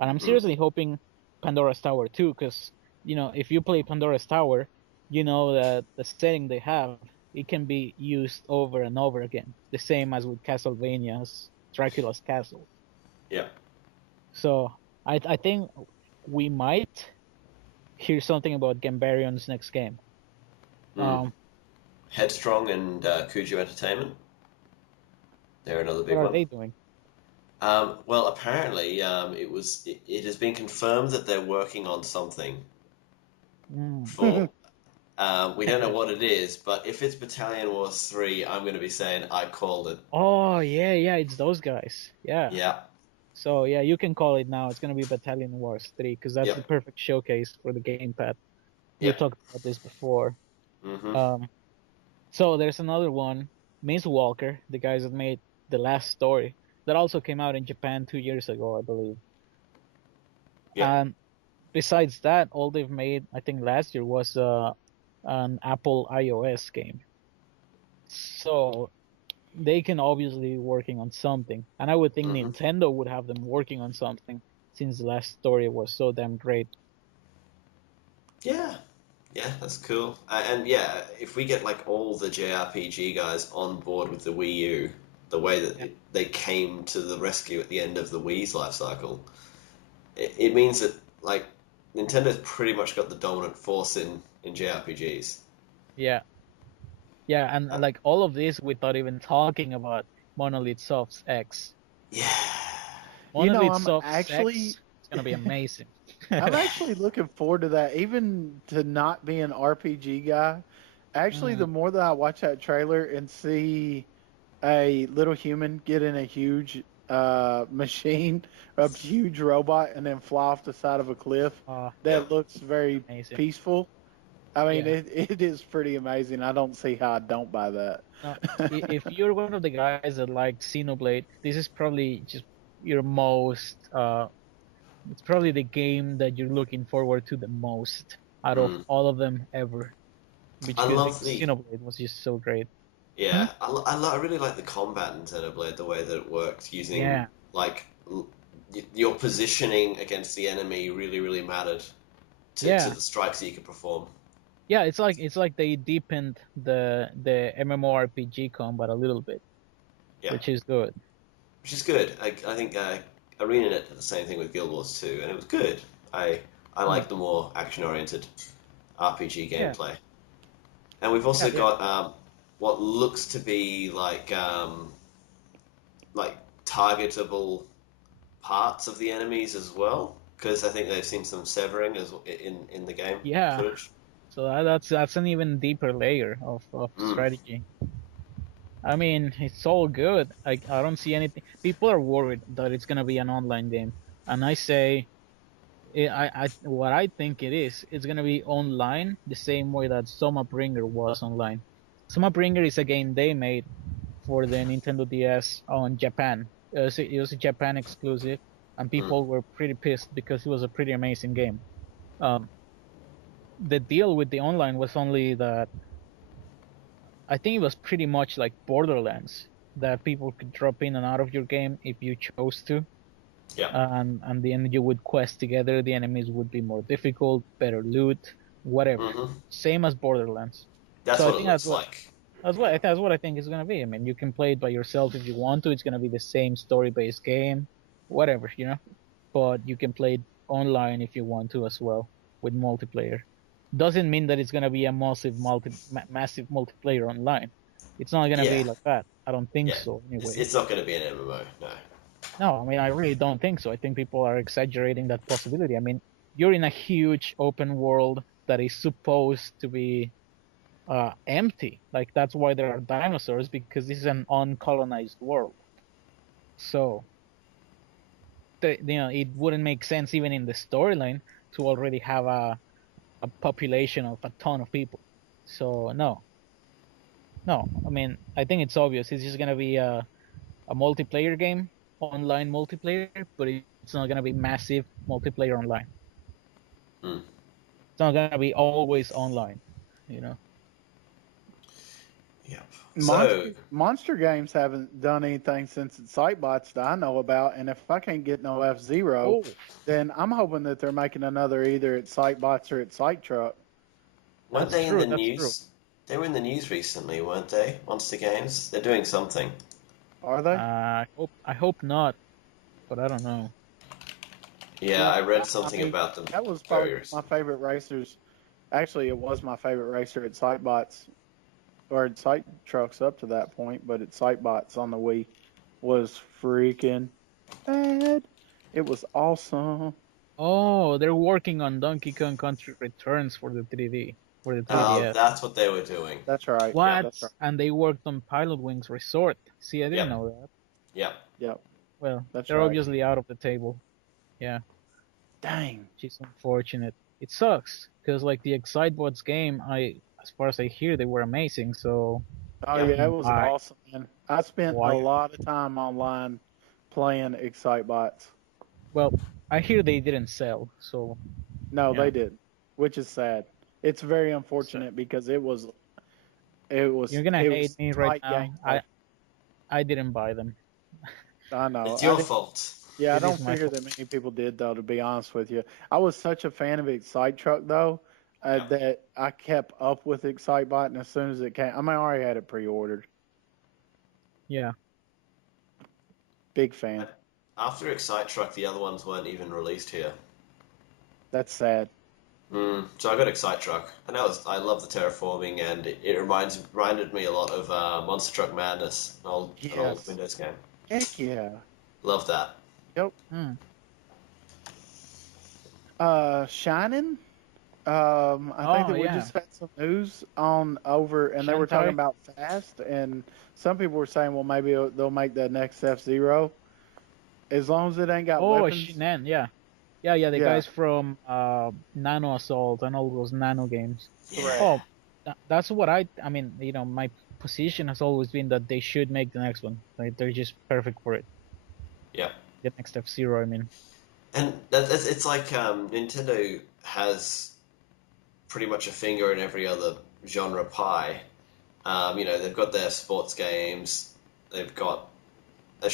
And I'm seriously hoping Pandora's Tower 2, because, if you play Pandora's Tower, you know that the setting they have, it can be used over and over again. The same as with Castlevania's Dracula's Castle. Yeah. So I think we might hear something about Gambarion's next game. Headstrong and Kuju Entertainment. They're another big What are one. they doing? Well, apparently, it has been confirmed that they're working on something for. We don't know what it is, but if it's Battalion Wars 3, I'm going to be saying I called it. Oh yeah, it's those guys. Yeah. Yeah. So yeah, you can call it now. It's gonna be Battalion Wars 3, because that's Yep. the perfect showcase for the gamepad. We Yep. talked about this before. Mm-hmm. So there's another one, Miss Walker, the guys that made The Last Story, that also came out in Japan 2 years ago, I believe. Yeah. And besides that, all they've made, I think last year, was an Apple iOS game. So they can obviously be working on something, and I would think Nintendo would have them working on something, since The Last Story was so damn great. Yeah. Yeah, that's cool. And yeah, if we get like all the JRPG guys on board with the Wii U, the way that they came to the rescue at the end of the Wii's life cycle, it means that like Nintendo's pretty much got the dominant force in JRPGs. Yeah, and like all of this without even talking about Monolith Soft's X. Yeah. Monolith I'm Soft's actually X, it's gonna be amazing. I'm actually looking forward to that, even to not be an RPG guy. Actually, the more that I watch that trailer and see a little human get in a huge machine, a huge robot, and then fly off the side of a cliff, that looks very Amazing. peaceful. I mean, Yeah. it is pretty amazing. I don't see how I don't buy that. If you're one of the guys that like Xenoblade, this is probably just your most. It's probably the game that you're looking forward to the most out of all of them ever. Because Xenoblade was just so great. Yeah, I really like the combat in Xenoblade, the way that it worked, using like your positioning against the enemy really, really mattered. to Yeah. the strikes that you can perform. Yeah, it's like they deepened the MMORPG combat a little bit, Yeah. which is good. Which is good. I think ArenaNet did the same thing with Guild Wars 2, and it was good. I like the more action-oriented RPG Yeah. gameplay. And we've also Yeah. got what looks to be like targetable parts of the enemies as well, because I think they've seen some severing as in the game Yeah. footage. So that's an even deeper layer of strategy. I mean, it's all good. I don't see anything. People are worried that it's gonna be an online game, and I say, what I think it is, it's gonna be online the same way that Bringer was online. Bringer is a game they made for the Nintendo DS on Japan. It was a Japan exclusive, and people were pretty pissed because it was a pretty amazing game. The deal with the online was only that I think it was pretty much like Borderlands, that people could drop in and out of your game if you chose to. Yeah. And then you would quest together. The enemies would be more difficult, better loot, whatever. Same as Borderlands. That's so what I think it looks like. That's what I think it's gonna be. I mean, you can play it by yourself if you want to. It's gonna be the same story-based game, whatever, you know. But you can play it online if you want to as well with multiplayer. Doesn't mean that it's gonna be a massive multiplayer online. It's not gonna be like that. I don't think so. Anyway, it's not going to be an MMO. No. No, I mean, I really don't think so. I think people are exaggerating that possibility. I mean, you're in a huge open world that is supposed to be empty. Like, that's why there are dinosaurs, because this is an uncolonized world. So, it wouldn't make sense even in the storyline to already have a population of a ton of people. So, no. I mean, I think it's obvious. It's just gonna be a multiplayer game, online multiplayer, but it's not gonna be massive multiplayer online. It's not gonna be always online, you know. Yep. Monster games haven't done anything since Excitebots that I know about, and if I can't get no F-Zero, then I'm hoping that they're making another either Excitebots or Excitruck. Weren't they in the news? They were in the news recently, weren't they? Monster Games. They're doing something. Are they? I hope not, but I don't know. Yeah, I read something about them. That was probably my favorite racers. Actually, it was my favorite racer at Excitebots, or at Sight Trucks up to that point, but at Excitebots on the Wii was freaking bad. It was awesome. Oh, they're working on Donkey Kong Country Returns for the 3D. For the 3DS. That's what they were doing. That's right. What? Yeah, that's right. And they worked on Pilot Wings Resort. See, I didn't know that. Yep. Well, that's they're right. obviously out of the table. Yeah. Dang. Which is unfortunate. It sucks, because like the Excitebots game, as far as I hear, they were amazing, so... Oh, yeah, it was awesome, man. I spent a lot of time online playing Excitebots. Well, I hear they didn't sell, so... No, they didn't, which is sad. It's very unfortunate because it was. You're gonna hate me right now. I didn't buy them. I know. It's your fault. Yeah, I don't figure that many people did, though, to be honest with you. I was such a fan of Excitruck, though, that I kept up with Excitebot, and as soon as it came, I already had it pre-ordered. Yeah. Big fan. After Excitruck, the other ones weren't even released here. That's sad. So I got Excitruck, and I love the terraforming, and it reminded me a lot of Monster Truck Madness, an old Windows game. Heck yeah. Love that. Yep. Shining. I think that we just had some news and they were talking about Fast, and some people were saying, well, maybe they'll make the next F-Zero, as long as it ain't got weapons. The guys from Nano Assault and all those Nano games. Yeah. That's what I mean, my position has always been that they should make the next one. Like, they're just perfect for it. Yeah. The next F-Zero, I mean. And it's like Nintendo has pretty much a finger in every other genre pie. They've got their sports games. They've got a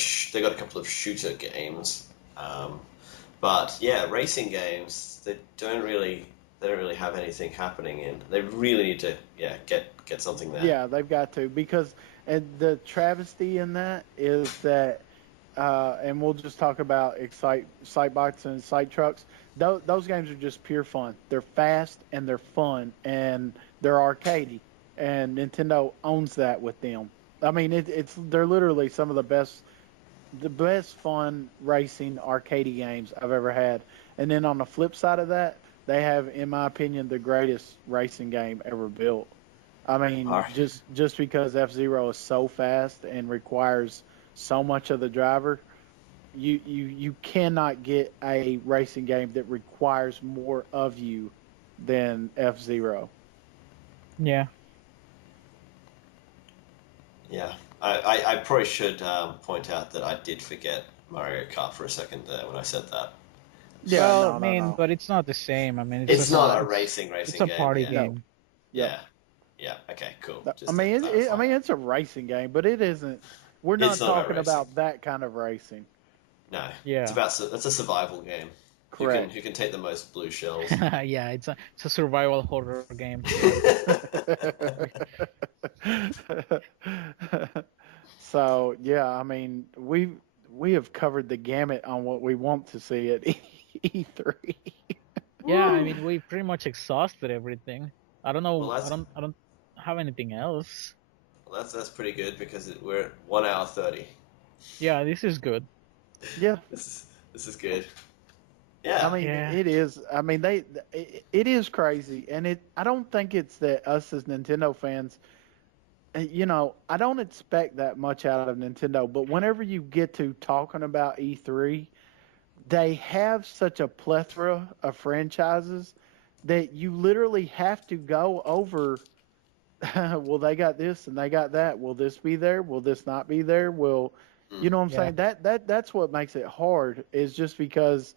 couple of shooter games. But yeah, racing games, they don't really really have anything happening in. They really need to get something there. Yeah, they've got to because and the travesty in that is that, and we'll just talk about Excitebots and Excite Trucks. Those games are just pure fun. They're fast and they're fun and they're arcadey, and Nintendo owns that with them. I mean, they're literally some of the best fun racing arcade games I've ever had. And then on the flip side of that, they have, in my opinion, the greatest racing game ever built. I mean, Alright. just because F-Zero is so fast and requires so much of the driver, you cannot get a racing game that requires more of you than F-Zero. Yeah. Yeah, I probably should point out that I did forget Mario Kart for a second there when I said that. Yeah, Well, no. but it's not the same. I mean, It's not a it's racing it's a game. party Yeah. game. Yeah. Yeah. Okay. Cool. Just I mean, to clarify. it's a racing game, but it isn't. We're not It's not about talking racing. about that kind of racing. No. Yeah. It's a survival game. Correct. Who can take the most blue shells? Yeah, it's a survival horror game. So yeah, I mean, we have covered the gamut on what we want to see at E3. Yeah, I mean, we pretty much exhausted everything. I don't know. Well, I don't have anything else. well, that's pretty good because we're at 1 hour 30. Yeah, this is good. Yeah, This is good. Yeah. I mean, Yeah. it is. I mean, it is crazy, and I don't think it's that us as Nintendo fans. You know, I don't expect that much out of Nintendo, but whenever you get to talking about E3, they have such a plethora of franchises that you literally have to go over. Well, they got this and they got that. Will this be there? Will this not be there? You know what I'm Yeah. saying? That's what makes it hard. Is just because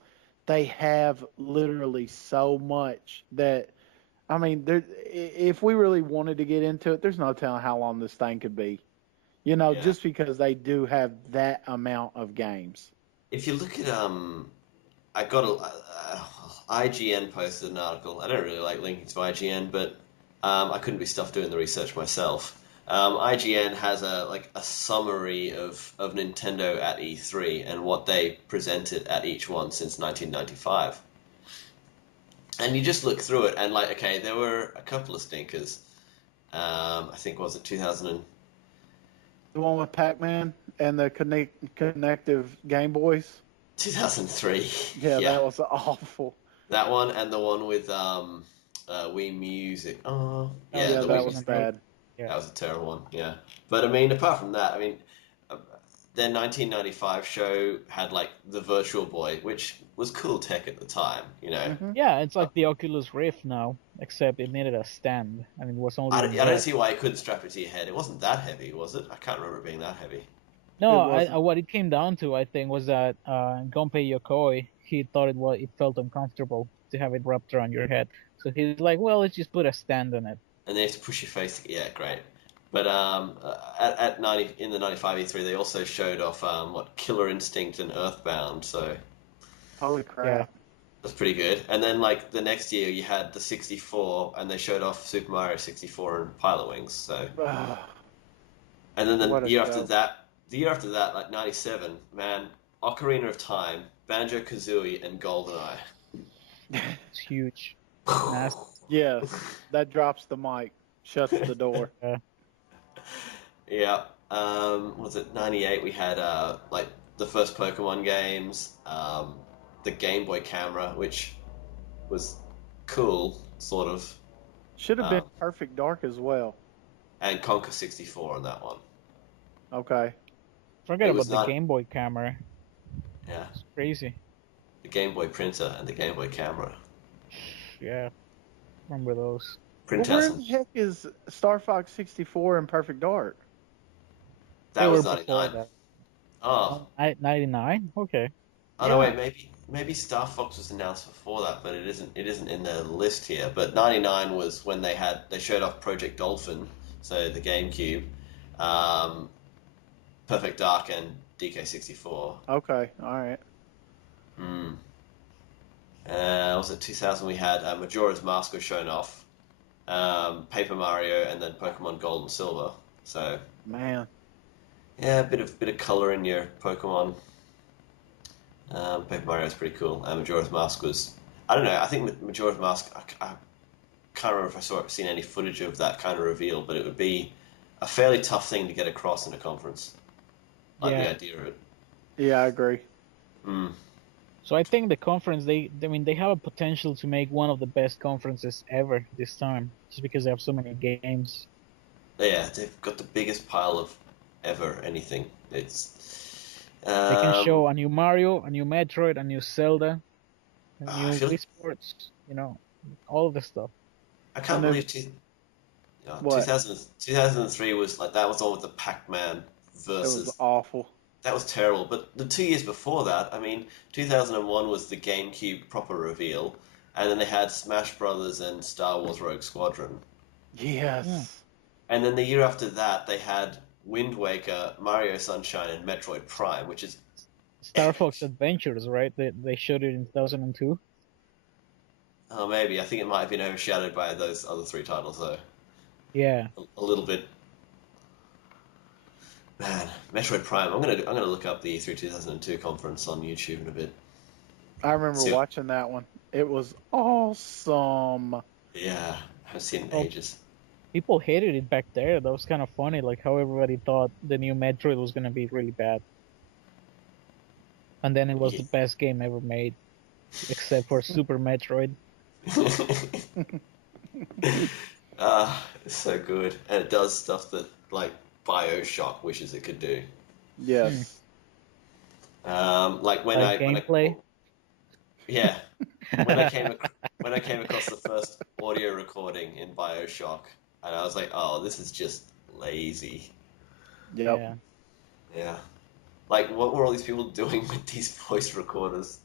they have literally so much that. I mean, if we really wanted to get into it, there's no telling how long this thing could be. You know, Yeah. just because they do have that amount of games. If you look at I got IGN posted an article. I don't really like linking to IGN, but I couldn't be stuffed doing the research myself. IGN has a summary of Nintendo at E3 and what they presented at each one since 1995. And you just look through it, and okay, there were a couple of stinkers. I think was it 2000 The one with Pac-Man and the connective Game Boys. 2003. Yeah, that was awful. That one and the one with Wii Music. Oh, yeah, Yeah, the that Wii. was bad. Yeah. That was a terrible one. Yeah, but I mean, apart from that, I mean, their 1995 show had the Virtual Boy, which was cool tech at the time. You know, Mhm. Yeah, it's like the Oculus Rift now, except it needed a stand, and it was only. I don't see why you couldn't strap it to your head. It wasn't that heavy, was it? I can't remember it being that heavy. No, It wasn't. what it came down to, I think, was that Gunpei Yokoi, he thought it felt uncomfortable to have it wrapped around your head, so he's like, well, let's just put a stand on it. And they have to push your face. Yeah, great. But at 90 in the 95 E3, they also showed off Killer Instinct and Earthbound. So Holy crap! that's pretty good. And then the next year, you had the 64, and they showed off Super Mario 64 and Pilot Wings. So and then What the a year show. after that, 97, man, Ocarina of Time, Banjo Kazooie, and GoldenEye. It's huge. Massive. Yes, that drops the mic, shuts the door. Yeah. Was it 98? We had the first Pokemon games, the Game Boy camera, which was cool, sort of, Should have been Perfect Dark as well. and Conquer 64 on that one. Okay. Forget It about was the not- Game Boy camera. Yeah, It's crazy. the Game Boy printer and the Game Boy camera. Yeah, remember those? Print Well, out where some. the heck is Star Fox 64 and Perfect Dark? That They was were before 99. that. Oh, 99? Okay. oh no, Yeah. wait, maybe Star Fox was announced before that, but it isn't in the list here. But 99 was when they showed off Project Dolphin, so the GameCube, Perfect Dark, and DK64. Okay, all right. Was was it 2000? We had Majora's Mask was shown off, Paper Mario, and then Pokemon Gold and Silver. So Man. yeah, a bit of color in your Pokemon. Paper Mario was pretty cool. Majora's Mask was, I don't know. I think Majora's Mask. I can't remember if seen any footage of that kind of reveal, but it would be a fairly tough thing to get across in a conference. Like the idea of it. Yeah, I agree. Mm. So I think the conference, they have a potential to make one of the best conferences ever this time, just because they have so many games. Yeah, they've got the biggest pile of ever anything. It's They can show a new Mario, a new Metroid, a new Zelda, a new Wii Sports, all of the stuff. I can't believe 2003 was like, that was all with the Pac-Man versus. It was awful. That was terrible. But the 2 years before that, I mean, 2001 was the GameCube proper reveal, and then they had Smash Brothers and Star Wars Rogue Squadron. Yes. Yeah. And then the year after that, they had Wind Waker, Mario Sunshine, and Metroid Prime, which is Star Fox Adventures, right? They showed it in 2002. Oh, maybe. I think it might have been overshadowed by those other three titles, though. Yeah. A little bit. Man, Metroid Prime. I'm gonna look up the E3 2002 conference on YouTube in a bit. I remember watching that one. It was awesome. Yeah, I haven't seen it in ages. People hated it back there. That was kind of funny, like how everybody thought the new Metroid was gonna be really bad. And then it was the best game ever made, except for Super Metroid. It's so good, and it does stuff that like BioShock wishes it could do. Yes. Like when gameplay. When I came across the first audio recording in BioShock, and I was like, oh, this is just lazy. Yep. Yeah. Like, what were all these people doing with these voice recorders?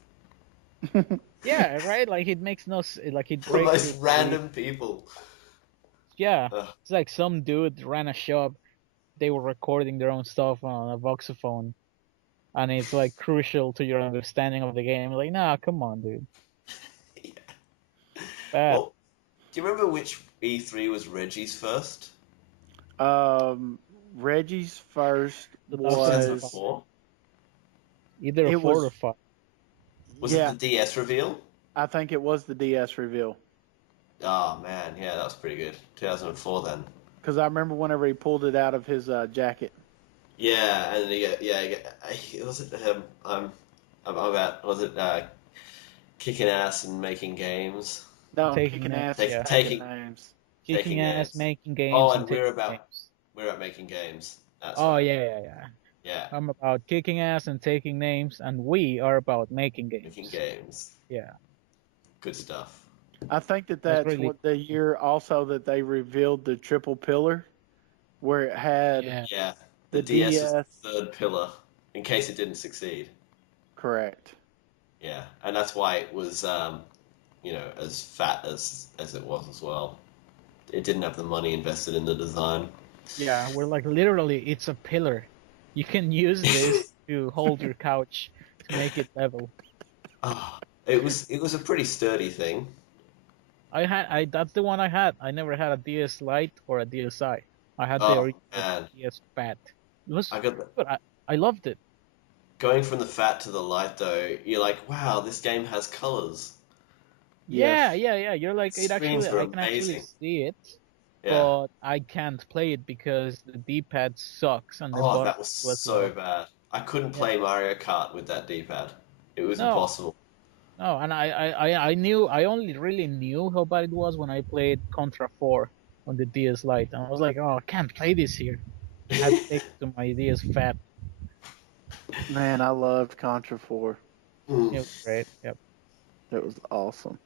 Yeah, right. Like it makes no like it The breaks. most random people. Yeah, it's like some dude ran a shop. They were recording their own stuff on a voxophone, and it's like crucial to your understanding of the game. Like, nah, come on, dude. Yeah. Bad. Well, do you remember which E3 was Reggie's first? Reggie's first was 2004? Either a 4 or 5. Was it the DS reveal? I think it was the DS reveal. Oh man, yeah, that was pretty good. 2004 then. Because I remember whenever he pulled it out of his jacket. Yeah, and was it kicking ass and making games? No, kicking ass, taking names. Kicking ass, making games. Oh, and we're about making games. That's right. Yeah. I'm about kicking ass and taking names, and we are about making games. Making games. Yeah. Good stuff. I think that's really what the year also that they revealed the triple pillar, where it had the DS was the third pillar in case it didn't succeed. Correct. Yeah, and that's why it was as fat as it was as well. It didn't have the money invested in the design. Yeah, we're like literally it's a pillar. You can use this to hold your couch to make it level. Oh, it was a pretty sturdy thing. That's the one I had. I never had a DS Lite or a DSi. I had the original DS Fat. It was good. I loved it. Going from the Fat to the Lite, though, you're like, wow, this game has colors. Yeah. You're like, I can actually see it, but I can't play it because the D-pad sucks. And that was so bad. I couldn't play Mario Kart with that D-pad. It was impossible. No, and I only really knew how bad it was when I played Contra 4 on the DS Lite. And I was like, oh, I can't play this here. I had to take it to my DS Fat. Man, I loved Contra 4. It was great. Yep. It was awesome.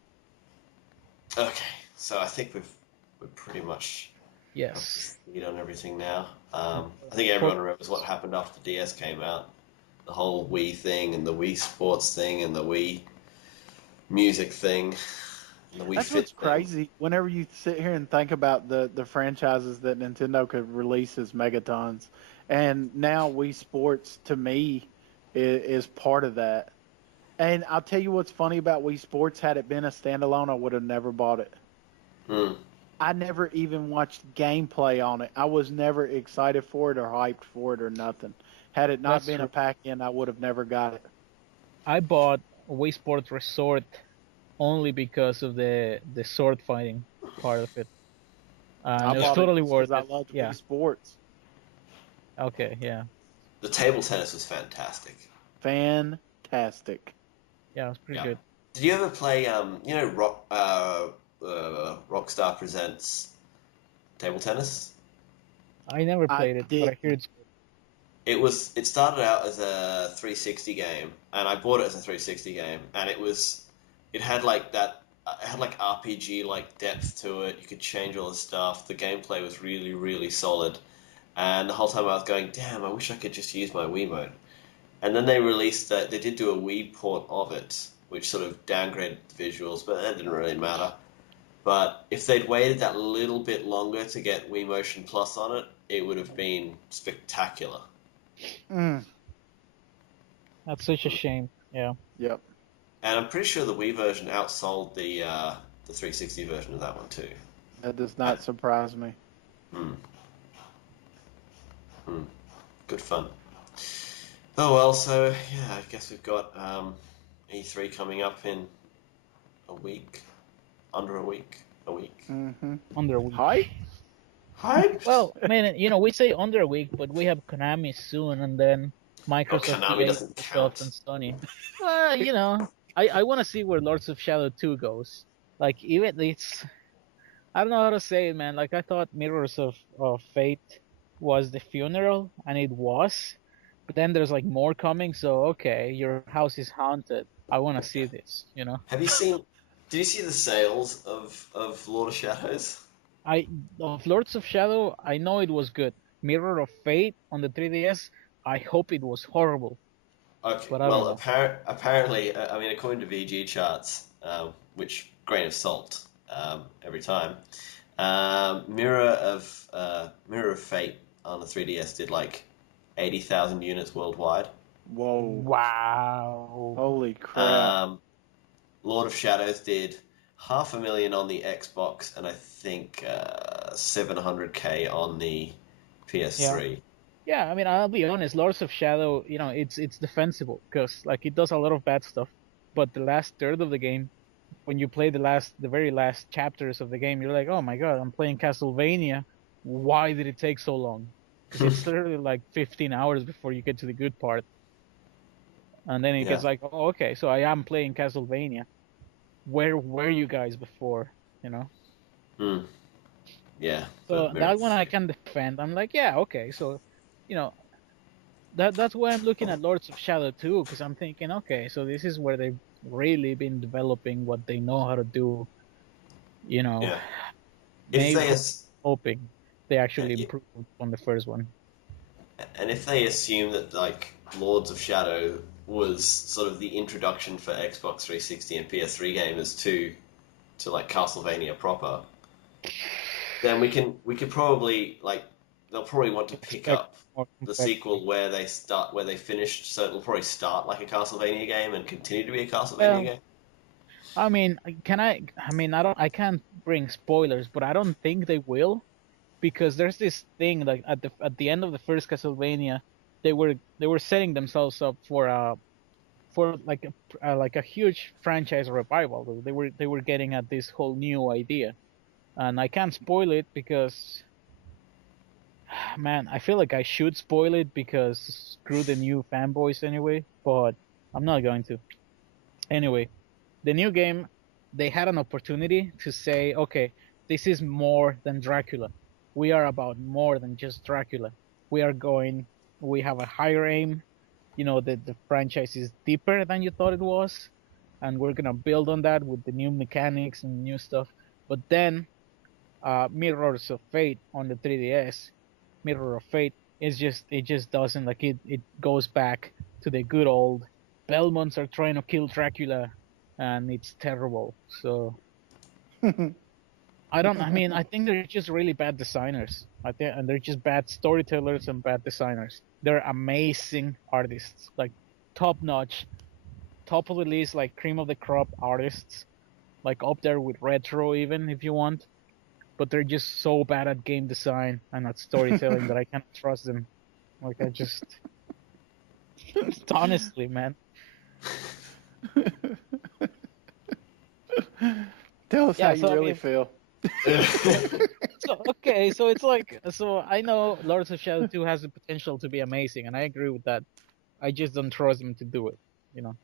Okay, so I think we're pretty much up to speed on everything now. I think everyone remembers what happened after the DS came out. The whole Wii thing and the Wii Sports thing and the Wii music thing. And the Wii That's Fit what's crazy. Whenever you sit here and think about the franchises that Nintendo could release as Megatons, and now Wii Sports to me is part of that. And I'll tell you what's funny about Wii Sports. Had it been a standalone, I would have never bought it. Hmm. I never even watched gameplay on it. I was never excited for it or hyped for it or nothing. Had it not That's been a true. pack-in, I would have never got it. I bought Wii Sports Resort only because of the sword fighting part of it, and I it was bought it totally just because worth I it. loved Yeah. Wii Sports. Okay. Yeah. The table tennis was fantastic. Fantastic. Yeah, it was pretty Yeah. good. Did you ever play Rockstar Presents Table Tennis? I never I played it, but did. I hear it's good. It started out as a 360 game, and I bought it as a 360 game, and it had like that. It had like RPG like depth to it. You could change all the stuff. The gameplay was really, really solid. And the whole time I was going, damn, I wish I could just use my Wiimote. And then they released that they did do a Wii port of it, which sort of downgraded the visuals, but that didn't really matter. But if they'd waited that little bit longer to get Wii Motion Plus on it, it would have been spectacular. Mm, That's such a shame. Yeah. yep. And I'm pretty sure the Wii version outsold the 360 version of that one too. That does I, not surprise me. hmm, hmm, good fun. Oh well, so yeah, I guess we've got E3 coming up in a week, under a week. Mm-hmm. Under a week. Hype? Hyped? Well, man, we say under a week, but we have Konami soon, and then Oh, Microsoft, Konami EA, doesn't Microsoft, count. and Sony. I want to see where Lords of Shadow 2 goes. Like, even it's, I don't know how to say it, man. Like, I thought Mirrors of Fate was the funeral, and it was. But then there's like more coming, so okay, your house is haunted. I want to see this. Have you seen? Did you see the sales of Lord of Shadows? I of Lords of Shadow, I know it was good. Mirror of Fate on the 3DS, I hope it was horrible, Okay, but I don't well, know. apparently, I mean, according to VG charts, which grain of salt every time, Mirror of Fate on the 3DS did like 80,000 units worldwide. Whoa. Wow. Holy crap. Lord of Shadows did 500,000 on the Xbox and I think 700K on the Yeah. PS3. Yeah, I mean, I'll be honest, Lords of Shadow, it's defensible because like it does a lot of bad stuff, but the last third of the game, when you play the very last chapters of the game, you're like, "Oh my God, I'm playing Castlevania. Why did it take so long?" Because it's literally like 15 hours before you get to the good part. And then it Yeah. gets like, "Oh, okay, so I am playing Castlevania. Where were you guys before?" You know? Hmm. Yeah. So But Mirror that of one I Fate. can defend. I'm like, yeah, okay. So, you know, that's why I'm looking at Lords of Shadow too, because I'm thinking, okay, so this is where they've really been developing what they know how to do. You know, Yeah. If maybe they as hoping they yeah, actually improved on the first one. and if they assume that like Lords of Shadow was sort of the introduction for Xbox 360 and PS3 gamers to like Castlevania proper, then we could probably like they'll probably want to pick Expect up more the complexity. sequel where they finished, so it'll probably start like a Castlevania game and continue to be a Castlevania Well, game. I mean, can I? I mean, I can't bring spoilers, but I don't think they will because there's this thing like at the end of the first Castlevania, they were setting themselves up for like a huge franchise revival. They were getting at this whole new idea, and I can't spoil it because, man, I feel like I should spoil it because screw the new fanboys anyway. But I'm not going to. Anyway, the new game, they had an opportunity to say, okay, this is more than Dracula. We are about more than just Dracula. We are going. We have a higher aim. The franchise is deeper than you thought it was, and we're gonna build on that with the new mechanics and new stuff. But then, Mirrors of Fate on the 3DS, Mirror of Fate it just doesn't like it goes back to the good old Belmonts are trying to kill Dracula, and it's terrible. So I mean, I think they're just really bad designers. I think, and they're just bad storytellers and bad designers. They're amazing artists, like top notch. top of the list, like cream of the crop artists, like up there with retro even if you want. But they're just so bad at game design and at storytelling that I can't trust them. Like I just honestly, man. Tell us how you So I really mean, feel. so it's like, so I know Lords of Shadow 2 has the potential to be amazing, and I agree with that. I just don't trust them to do it, you know.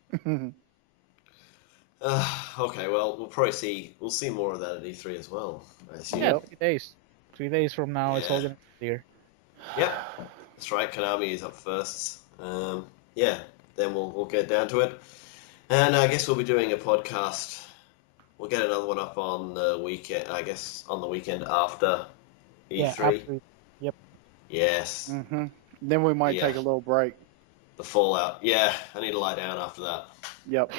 Okay, well, we'll see more of that at E3 as well, I assume. Yeah, Yep. 3 days. 3 days from now, it's all Yeah. gonna be clear. Yep, that's right. Konami is up first. Yeah, then we'll get down to it, and I guess we'll be doing a podcast. We'll get another one up on the weekend. I guess on the weekend after Yeah, E3. after. Yep. Yes. Then we might Yeah. take a little break. The Fallout. Yeah, I need to lie down after that. Yep.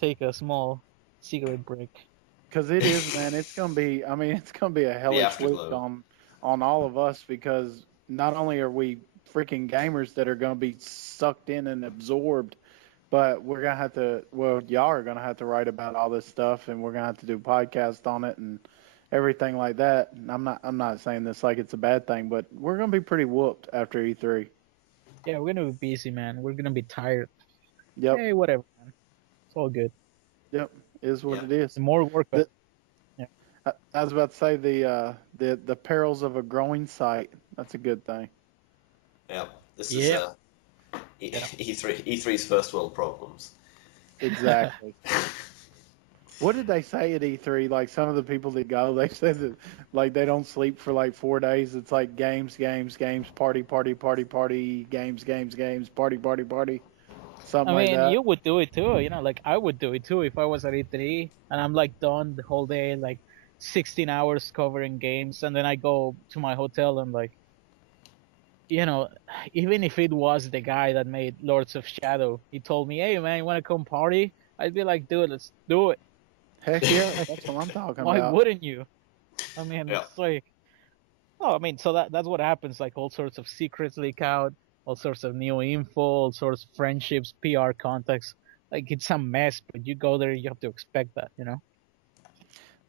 Take a small cigarette break. Because it is, man. It's gonna be. I mean, it's gonna be a hellish week afterglow. on all of us because not only are we freaking gamers that are gonna be sucked in and absorbed, but we're gonna have to. Well, y'all are gonna have to write about all this stuff, and we're gonna have to do podcasts on it and everything like that. And I'm not saying this like it's a bad thing, but we're gonna be pretty whooped after E3. Yeah, we're gonna be busy, man. We're gonna be tired. Yep. Hey, whatever, man. It's all good. Yep. Is what Yeah. it is. The more work, but yeah. I was about to say the perils of a growing site. That's a good thing. Yeah. This Yeah. is E3's first world problems. Exactly. What did they say at E3? Like some of the people that go, they said that like they don't sleep for like 4 days. It's like games, party, games, party. Something I like mean, that. you would do it too, you know, like I would do it too if I was at E3 and I'm like done the whole day, like 16 hours covering games, and then I go to my hotel and like, you know, even if it was the guy that made Lords of Shadow, he told me, "Hey man, you want to come party?" I'd be like, "Dude, let's do it." Heck yeah, Like, that's what I'm talking why about. wouldn't you? I mean, Yeah. it's like, oh, I mean, so that's what happens. Like all sorts of secrets leak out, all sorts of new info, all sorts of friendships, PR contacts. Like it's a mess, but you go there, you have to expect that, you know.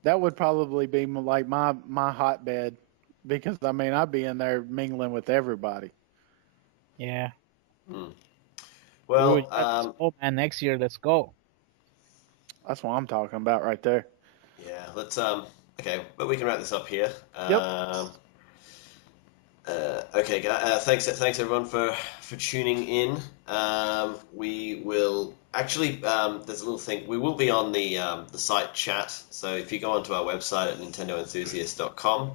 That would probably be like my hotbed because I mean I'd be in there mingling with everybody. Yeah. Hmm. Dude, Well, yeah, let's go, man. Next year, let's go. That's what I'm talking about right there. yeah. Let's Okay, but we can wrap this up here. Yep. Okay, thanks everyone for tuning in. We will actually there's a little thing. We will be on the site chat. So if you go onto our website at nintendoenthusiast.com,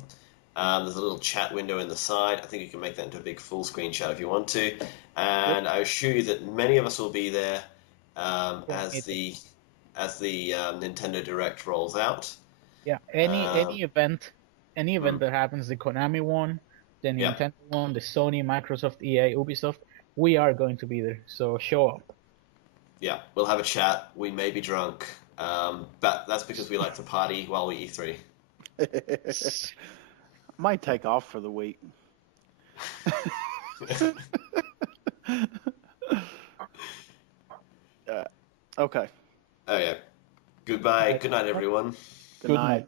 there's a little chat window in the side. I think you can make that into a big full screen chat if you want to. And I assure you that many of us will be there as the Nintendo Direct rolls out. Yeah. Any event that happens, the Konami one, the Yeah. Nintendo one, the Sony, Microsoft, EA, Ubisoft, we are going to be there. So show up. Yeah, we'll have a chat. We may be drunk, but that's because we like to party while we E3. Might take off for the week. Okay. Oh yeah. Goodbye. Good night, everyone. Good Good night. night.